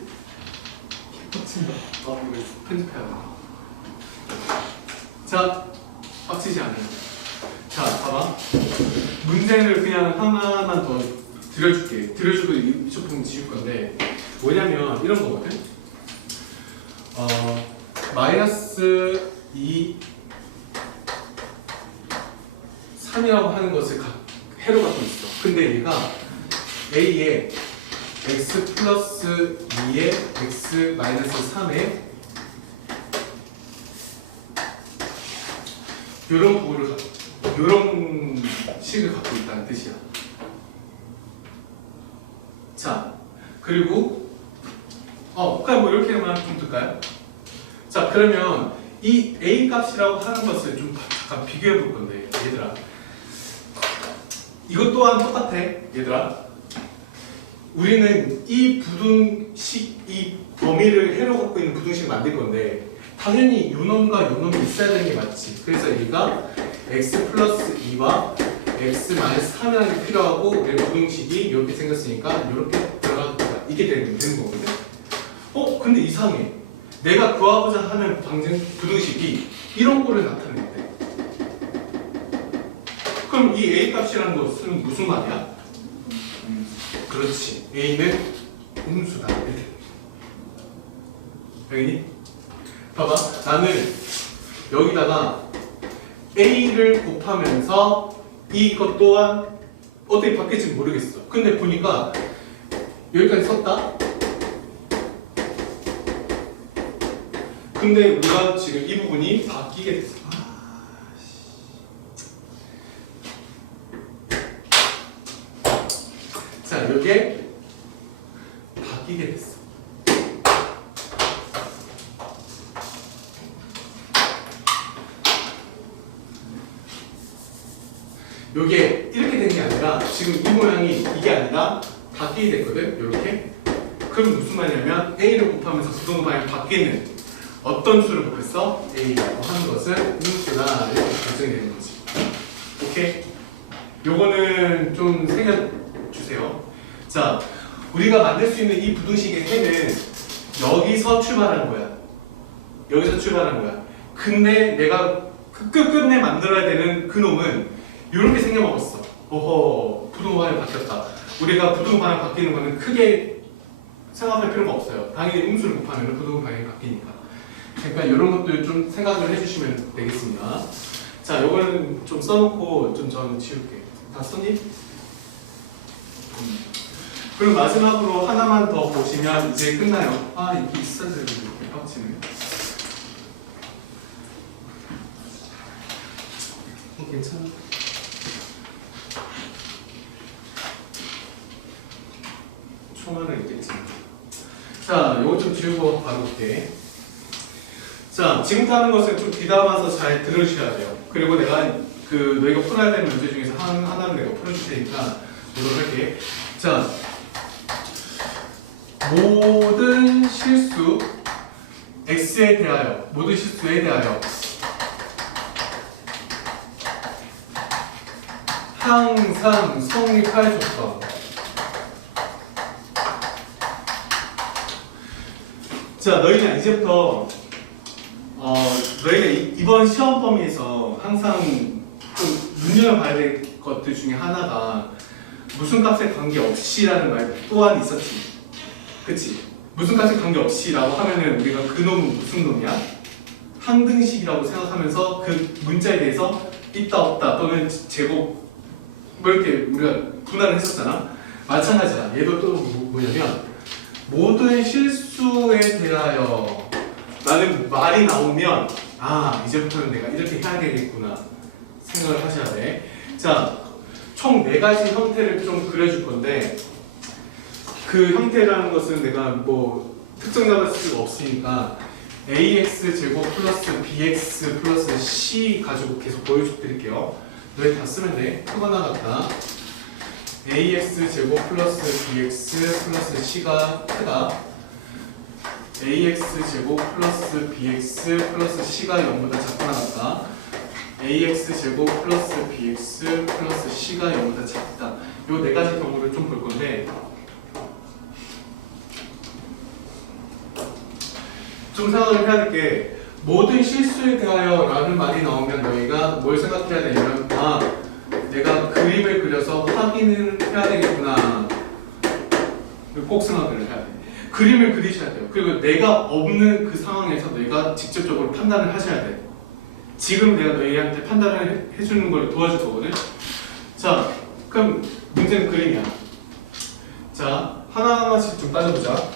빡친다. 이거 편집해야 돼. 자, 빡치지 않아요. 자, 봐봐. 문제를 그냥 하나만 더 드려줄게. 드려주고 이쪽 부분 지울 건데, 뭐냐면 이런 거거든. 마이너스 2, 3이라고 하는 것을 해로 갖고 있어. 근데 얘가 A에 x 플러스 2에 x 마이너스 3에 이런 부호를 이런 식을 갖고 있다는 뜻이야. 자, 그리고 그냥 뭐 이렇게만 좀 둘까요? 자, 그러면 이 A 값이라고 하는 것을 좀 잠깐 비교해 볼 건데, 얘들아. 이것 또한 똑같아, 얘들아. 우리는 이 부등식, 이 범위를 해로 갖고 있는 부등식을 만들 건데, 당연히 요 놈과 요 놈이 있어야 되는 게 맞지. 그래서 얘가 x 플러스 2와 x 마이너스 3이라는 게 필요하고, 우리 부등식이 이렇게 생겼으니까 이렇게 들어가니까 이게 되는 거거든. 근데 이상해. 내가 구하고자 하는 부등식이 이런 거를 나타내는데. 그럼 이 a 값이라는 것은 무슨 말이야? 그렇지. a는 음수다. 이렇게. 여기니? 봐봐. 나는 여기다가 a를 곱하면서 이것 또한 어떻게 바뀔지 모르겠어. 근데 보니까 여기까지 썼다. 근데 우리가 지금 이 부분이 바뀌게 됐어. 자, 이게 바뀌게 됐어. 이게 이렇게 된 게 아니라 지금 이 모양이 이게 아니라 바뀌게 됐거든. 이렇게. 그럼 무슨 말이냐면 A를 곱하면서 부동반이 바뀌는 어떤 수를 곱했어? A라고 하는 것은 음수다. 이렇게 결정이 되는 거지. 오케이? 요거는 좀 새겨주세요. 자, 우리가 만들 수 있는 이 부등식의 해는 여기서 출발한 거야. 여기서 출발한 거야. 근데 내가 끝끝내 만들어야 되는 그 놈은 이렇게 생겨먹었어. 부등반이 바뀌었다. 우리가 부등반이 바뀌는 거는 크게 생각할 필요가 없어요. 당연히 음수를 곱하면 부등반이 바뀌니까. 그러니까 이런 것들 좀 생각을 해주시면 되겠습니다. 자, 요거는 좀 써놓고 좀 저는 지울게. 다 썼니? 그리고 마지막으로 하나만 더 보시면 이제 끝나요. 이게 있어야 되는데 이렇게 빡치네. 괜찮아. 총알은 있겠지. 자, 요거 좀 지우고 바로 볼게. 자, 지금부터 하는 것을 좀 귀담아서 잘 들으셔야 돼요. 그리고 내가 너희가 풀어야 되는 문제 중에서 하나를 내가 풀어줄 테니까 보도록 할게. 자, 모든 실수 x에 대하여, 모든 실수에 대하여 항상 성립할 조건. 자, 너희는 이제부터 너희가 이번 시험 범위에서 항상 좀 눈여겨봐야 될 것들 중에 하나가 무슨 값에 관계없이라는 말 또한 있었지. 그치? 무슨 값에 관계없이라고 하면은 우리가 그 놈은 무슨 놈이야? 항등식이라고 생각하면서 그 문자에 대해서 있다 없다 또는 제곱 뭐 이렇게 우리가 분할을 했었잖아. 마찬가지다. 얘도 또 뭐냐면 모든 실수에 대하여 라는 말이 나오면 이제부터는 내가 이렇게 해야 되겠구나 생각을 하셔야 돼. 자, 총 4가지 형태를 좀 그려줄 건데 그 형태라는 것은 내가 뭐 특정 잡을 수가 없으니까 ax 제곱 플러스 bx 플러스 c 가지고 계속 보여드릴게요. 너희 다 쓰면 돼. 크거나 같다. ax 제곱 플러스 bx 플러스 c가 크다. ax 제곱 플러스 bx 플러스 c가 0보다 작거나 같다. ax 제곱 플러스 bx 플러스 c가 0보다 작다. 요 4가지 경우를 좀 볼 건데 좀 생각을 해야 될 게 모든 실수에 대하여 라는 말이 나오면 너희가 뭘 생각해야 되냐면 내가 그림을 그려서 확인을 해야 되겠구나 꼭 생각을 해야 돼. 그림을 그리셔야 돼요. 그리고 내가 없는 그 상황에서 내가 직접적으로 판단을 하셔야 돼요. 지금 내가 너희한테 판단을 해주는 걸 도와줄 거거든. 자, 그럼 문제는 그림이야. 자, 하나하나씩 좀 따져보자.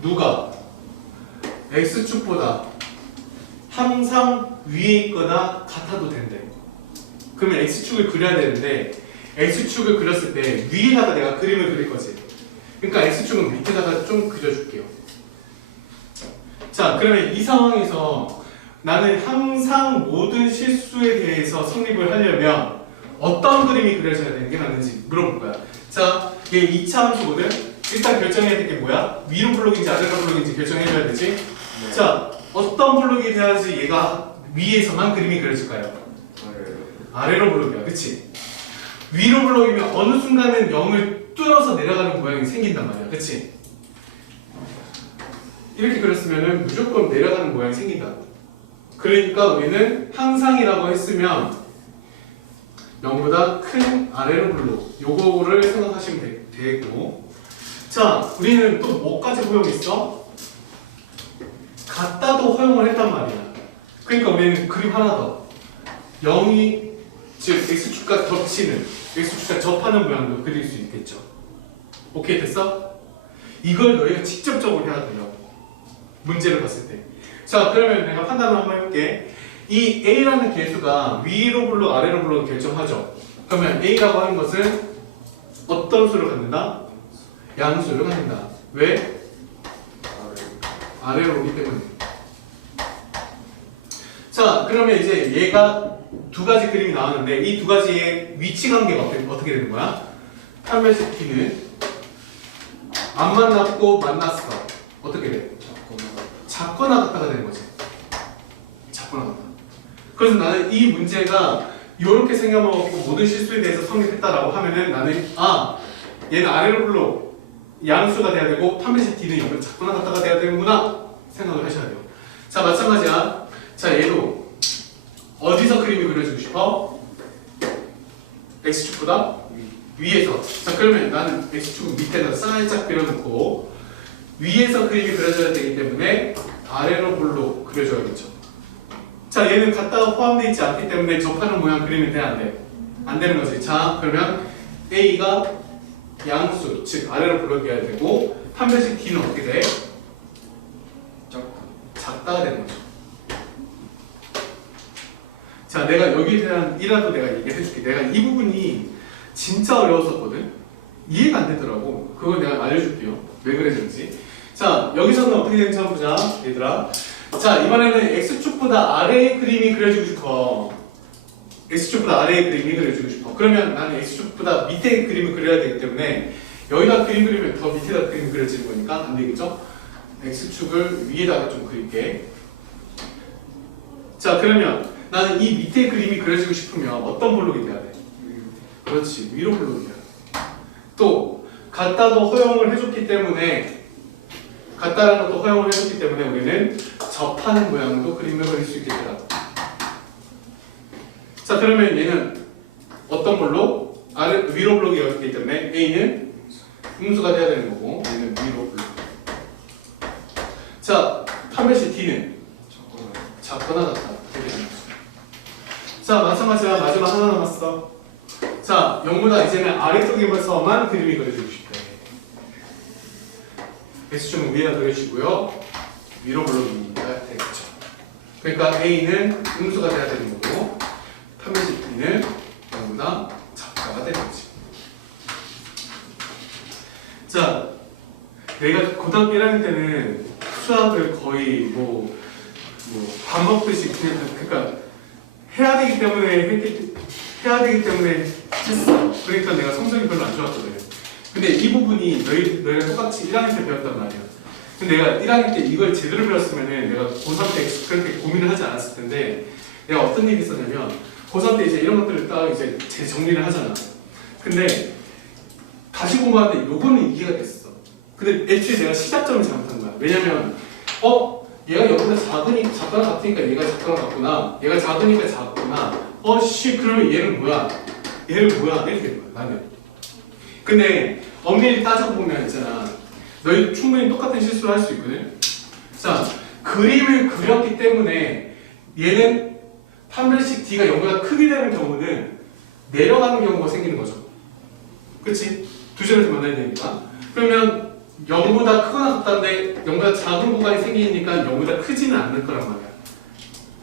누가 X축보다 항상 위에 있거나 같아도 된대. 그러면 X축을 그려야 되는데 X축을 그렸을 때 위에다가 내가 그림을 그릴 거지. 그러니까 X축은 밑에다가 좀 그려줄게요. 자, 그러면 이 상황에서 나는 항상 모든 실수에 대해서 성립을 하려면 어떤 그림이 그려져야 되는 게 맞는지 물어볼 거야. 자, 얘 2차 함수거든. 일단 결정해야 될 게 뭐야? 위로 블록인지 아래로 블록인지 결정해줘야 되지. 네. 자, 어떤 블록이 돼야지 얘가 위에서만 그림이 그려질까요? 아래로 블록이야, 그치? 위로 블록이면 어느 순간은 0을 뚫어서 내려가는 모양이 생긴단 말이야, 그치? 이렇게 그렸으면 무조건 내려가는 모양이 생긴다. 그러니까 우리는 항상이라고 했으면 0보다 큰 아래로 블록, 요거를 생각하시면 되고. 자, 우리는 또 뭐까지 허용했어? 같다도 허용을 했단 말이야. 그러니까 우리는 그림 하나 더. 0이 즉 X축과 겹치는, X축과 접하는 모양도 그릴 수 있겠죠. 오케이, 됐어? 이걸 너희가 직접적으로 해야 돼요. 문제를 봤을 때. 자, 그러면 내가 판단을 한번 해볼게. 이 A라는 개수가 위로 블록, 아래로 블록 결정하죠. 그러면 A라고 하는 것은 어떤 수를 갖는다? 양수를 갖는다. 왜? 아래로 오기 때문에. 자, 그러면 이제 얘가 두 가지 그림이 나왔는데 이 두 가지의 위치 관계가 어떻게 되는 거야? 판별식 T는 안 만났고 만났어. 어떻게 돼? 작거나 같다가 되는 거지. 작거나 같다. 그래서 나는 이 문제가 이렇게 생겨먹고 모든 실수에 대해서 성립했다라고 하면은 나는 얘는 아래로 블록 양수가 돼야 되고 판별식 T는 이건 작거나 같다가 돼야 되는구나 생각을 하셔야 돼요. 자, 마찬가지야. 자, 얘도 어디서 그림이 그려지고 싶어? X축보다 위에서. 자, 그러면 나는 X축 밑에다 살짝 그려놓고 위에서 그림이 그려져야 되기 때문에 아래로 블록 그려줘야겠죠. 자, 얘는 같다가 포함되어 있지 않기 때문에 접하는 모양 그리면 돼, 안 돼? 안 되는 거지. 자, 그러면 A가 양수, 즉 아래로 블록이어야 되고 판별식 T는 어떻게 돼? 작다가 되는 거죠. 자, 내가 여기에 대한 이라도 내가 얘기해줄게. 내가 이 부분이 진짜 어려웠었거든. 이해가 안 되더라고. 그걸 내가 알려줄게요. 왜 그랬는지. 자, 여기서는 어떻게 되는지 한번 보자, 얘들아. 자, 이번에는 X축보다 아래의 그림이 그려지고 싶어. X축보다 아래의 그림이 그려지고 싶어. 그러면 나는 X축보다 밑에 그림을 그려야 되기 때문에 여기다 그림 그리면 더 밑에다 그림 그려지는 거니까 안 되겠죠? X축을 위에다가 좀 그릴게. 자, 그러면 나는 이 밑에 그림이 그려지고 싶으면 어떤 블록이 돼야 돼? 그렇지, 위로 블록이야. 또 같다도 허용을 해줬기 때문에 같다라는 것도 허용을 해줬기 때문에 우리는 접하는 모양도 그림을 그릴 수 있겠다. 자, 그러면 얘는 어떤 블록? 위로 블록이었기 때문에 A는 음수가 돼야 되는 거고 얘는 위로 블록. 자, 판별식 T는 작거나 같다. 자, 마찬가지야. 마지막 하나 남았어. 자, 0보다 이제는 아래쪽에서만 그림이 그려지고 싶대. X축은 위에다 그려주시고요. 위로 블록이 되겠죠. 그러니까 A는 음수가 돼야 되는 거고 판별식 T는 0보다 작다가 되는 거지. 자, 내가 고등학교 1학년 때는 수학을 거의 뭐 밥 먹듯이 그냥 그러니까 해야 되기 때문에 했어. 그러니까 내가 성적이 별로 안 좋았거든. 근데 이 부분이 너희가 똑같이 1학년 때 배웠단 말이야. 근데 내가 1학년 때 이걸 제대로 배웠으면은 내가 고3 때 그렇게 고민을 하지 않았을 텐데 내가 어떤 일이 있었냐면 고3 때 이제 이런 것들을 딱 이제 재정리를 하잖아. 근데 다시 공부하는데 요거는 이해가 됐어. 근데 애초에 내가 시작점을 잘못한 거야. 왜냐면 얘가 여기보다 작거나 같으니까 얘가 작거나 같구나. 얘가 작으니까 작구나. 그러면 얘는 뭐야? 이렇게 된 거야, 나는. 근데 엄밀히 따져보면 있잖아. 너희 충분히 똑같은 실수를 할 수 있거든. 자, 그림을 그렸기 때문에 얘는 판별식 D가 0보다 크게 되는 경우는 내려가는 경우가 생기는 거죠. 그치? 두 점에서 만나야 되니까. 그러면 0보다 크거나 같다는데 0보다 작은 구간이 생기니까 0보다 크지는 않을 거란 말이야.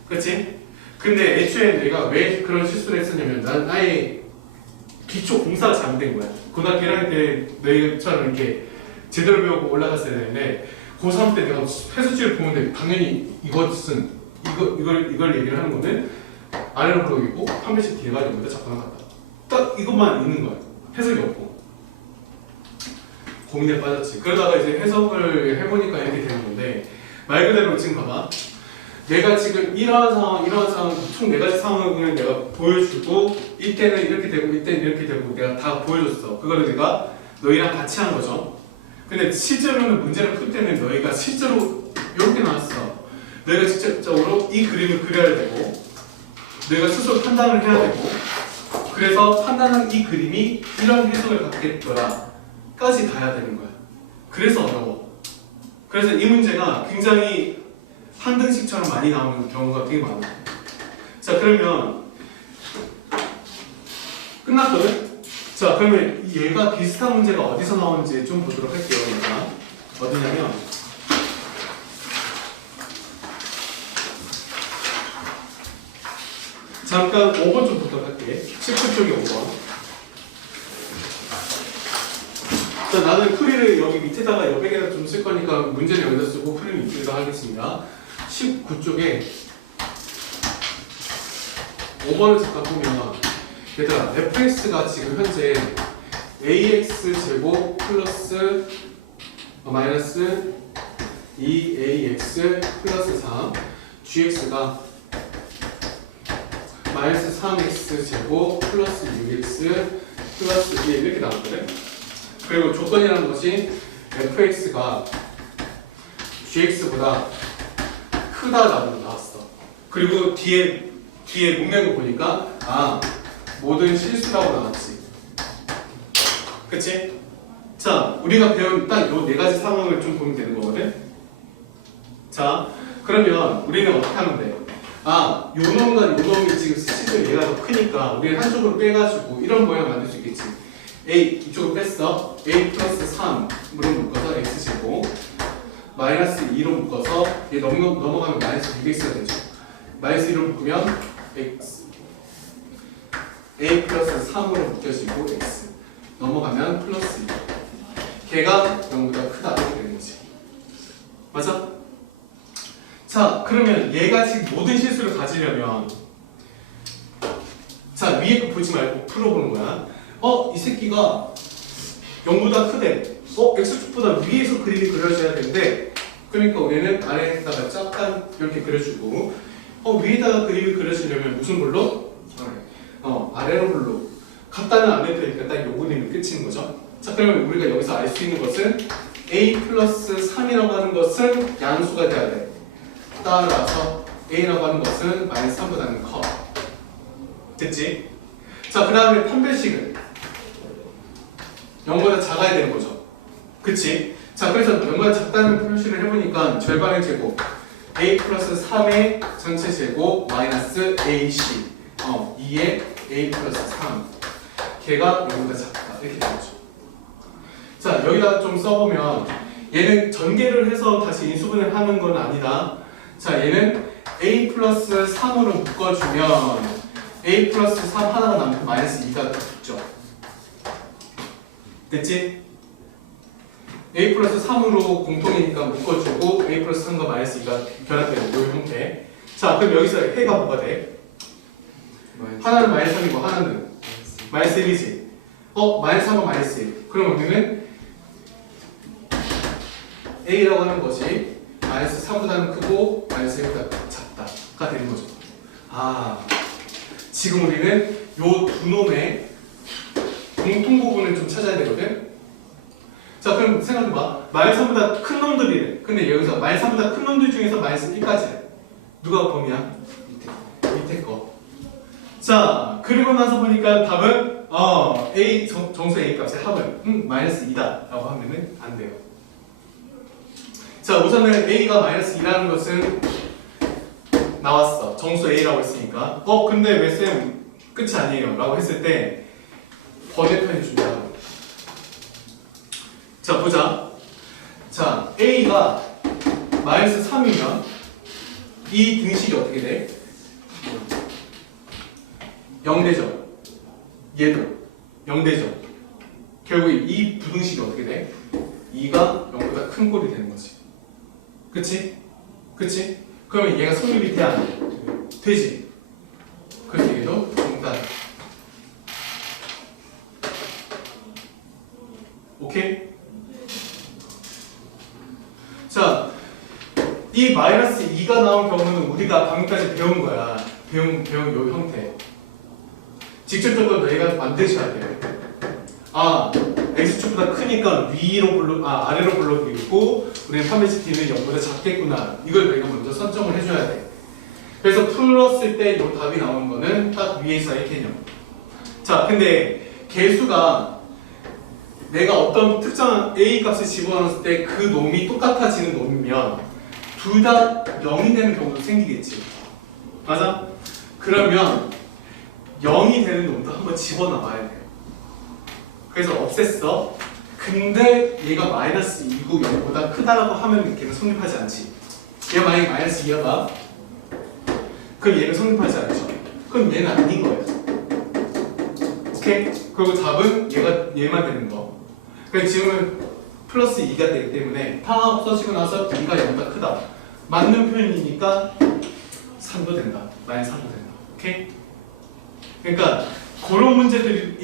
그치? 근데 애초에 내가 왜 그런 실수를 했었냐면 난 아예 기초 공사가 잘못된 거야. 고등학교 1학년 때 너희처럼 이렇게 제대로 배우고 올라갔어야 되는데 고3 때 내가 해수지를 보는데 당연히 이걸 얘기를 하는 거는 아래로 부르기고 판별식 D가 0보다 작거나 같다. 딱 이것만 있는 거야. 해석이 없고. 고민에 빠졌지. 그러다가 이제 해석을 해보니까 이렇게 되는 건데 말 그대로 지금 봐봐. 내가 지금 이러한 상황, 총 4가지 상황을 내가 보여주고 이때는 이렇게 되고 이때는 이렇게 되고 내가 다 보여줬어. 그거를 내가 너희랑 같이 한 거죠. 근데 실제로는 문제를 풀 때는 너희가 실제로 이렇게 나왔어. 너희가 직접적으로 이 그림을 그려야 되고 너희가 스스로 판단을 해야 되고 그래서 판단한 이 그림이 이런 해석을 갖겠더라 까지 가야 되는 거야. 그래서 어려워. 그래서 이 문제가 굉장히 한등식처럼 많이 나오는 경우가 되게 많아. 자, 그러면 끝났거든? 자, 그러면 얘가 비슷한 문제가 어디서 나오는지 좀 보도록 할게요. 얘가 어디냐면 잠깐 5번 좀 보도록 할게. 19쪽에 5번. 자, 나는 풀이를 여기 밑에다가 옆에다 좀 쓸 거니까 문제는 여기다 쓰고 풀이는 이쪽에다 하겠습니다. 19쪽에 5번을 잠깐 보면 얘들아 fx가 지금 현재 ax 제곱 플러스 마이너스 2ax 플러스 3 gx가 마이너스 3x 제곱 플러스 6x 플러스 2 이렇게 나왔거든. 그리고 조건이라는 것이 fx가 gx보다 크다라고 나왔어. 그리고 뒤에 문맥을 보니까 모든 실수라고 나왔지. 그치? 자, 우리가 배운 딱 요 4가지 상황을 좀 보면 되는 거거든. 자, 그러면 우리는 어떻게 하면 돼? 요 놈과 요 놈이 지금 스치면 얘가 더 크니까 우리는 한쪽으로 빼가지고 이런 모양 만들 수 있겠지. a 이쪽으로 뺐어. a 플러스 3으로 묶어서 x제곱 마이너스 2로 묶어서 얘 넘어가면 마이너스 6x가 되죠. 마이너스 2로 묶으면 x a 플러스 3으로 묶여지고 x 넘어가면 플러스 2 걔가 0보다 크다 이렇게 되는 거지. 맞아? 자, 그러면 얘가 지금 모든 실수를 가지려면 자, 위에 거 보지 말고 풀어보는 거야. 이 새끼가 0보다 크대. x축보다 위에서 그림이 그려져야 되는데 그러니까 우리는 아래에다가 약간 이렇게 그려주고 위에다가 그림을 그려주려면 무슨 볼로? 아래로 볼로. 갖다는 안 해도 되니까 딱 요 그림이 끝인 거죠. 자, 그러면 우리가 여기서 알 수 있는 것은 a 플러스 3이라고 하는 것은 양수가 돼야 돼. 따라서 a라고 하는 것은 마이너스 3보다는 커. 됐지? 자, 그 다음에 판별식은 0보다 작아야 되는 거죠. 그치? 자, 그래서 0보다 작다는 표시를 해보니까 절반의 제곱 a 플러스 3의 전체 제곱 마이너스 ac 2의 a 플러스 3 걔가 0보다 작다 이렇게 되죠. 자, 여기다 좀 써보면 얘는 전개를 해서 다시 인수분해를 하는 건 아니다. 자, 얘는 a 플러스 3으로 묶어주면 a 플러스 3 하나가 남고 마이너스 2가 붙죠. 됐지? a 플러스 3으로 공통이니까 묶어주고 a 플러스 3과 마이너스 2가 결합되는 이 형태. 자, 그럼 여기서 해가 뭐가 돼? 하나는 마이너스 3이고 하나는 마이너스 1이지. 마이너스 3과 마이너스 1. 그럼 우리는 a라고 하는 것이 마이너스 3보다는 크고 마이너스 1보다 작다가 되는 거죠. 지금 우리는 요 두 놈의 공통 부분을 좀 찾아야 되거든. 자, 그럼 생각해봐. 마이너스 3보다 큰 놈들이래. 근데 여기서 마이너스 3보다 큰 놈들 중에서 마이너스 1까지래. 누가 범위야? 밑에 거. 자, 그리고 나서 보니까 답은 A 정수 A 값의 합은 마이너스 2다 라고 하면은 안 돼요. 자, 우선은 A가 마이너스 2라는 것은 나왔어. 정수 A라고 했으니까. 근데 왜 쌤 끝이 아니에요? 라고 했을 때 번외편이 중요하고. 자, 보자. 자, A가 마이너스 3이면 이 등식이 어떻게 돼? 0되죠? 얘도 0되죠? 결국 이 부등식이 어떻게 돼? 2가 0보다 큰 꼴이 되는 거지. 그치? 그치? 그러면 얘가 성립이 돼? 안 돼? 되지? 그래서 얘도 정답. 오케이? 자, 이 마이너스 2가 나온 경우는 우리가 방금까지 배운 거야. 배운 요 형태. 직접적으로 너희가 만드셔야 돼요. x축보다 크니까 아래로 블록이 있고 우리는 판매식 D는 0보다 작겠구나. 이걸 너희가 먼저 선점을 해줘야 돼. 그래서 풀었을 때 이 답이 나오는 거는 딱 위에 있어야 개념. 자, 근데 개수가 내가 어떤 특정한 A 값을 집어넣었을 때 그 놈이 똑같아지는 놈이면 둘 다 0이 되는 경우도 생기겠지. 맞아? 그러면 0이 되는 놈도 한번 집어넣어야 돼요. 그래서 없앴어. 근데 얘가 마이너스 2고 0보다 크다라고 하면 걔는 성립하지 않지. 얘가 만약에 마이너스 2가 그럼 얘는 성립하지 않죠. 그럼 얘는 아닌 거예요. 오케이? 그리고 답은 얘만 되는 거. 그래서 지금은 플러스 2가 되기 때문에 다 없어지고 나서 2가 0보다 크다. 맞는 표현이니까 3도 된다. 마이너스 3도 된다. 오케이? 그러니까 그런 문제들이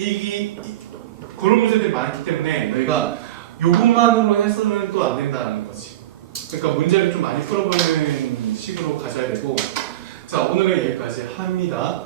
많기 때문에 너희가 요것만으로 해서는 또 안 된다는 거지. 그러니까 문제를 좀 많이 풀어보는 식으로 가셔야 되고. 자, 오늘은 여기까지 합니다.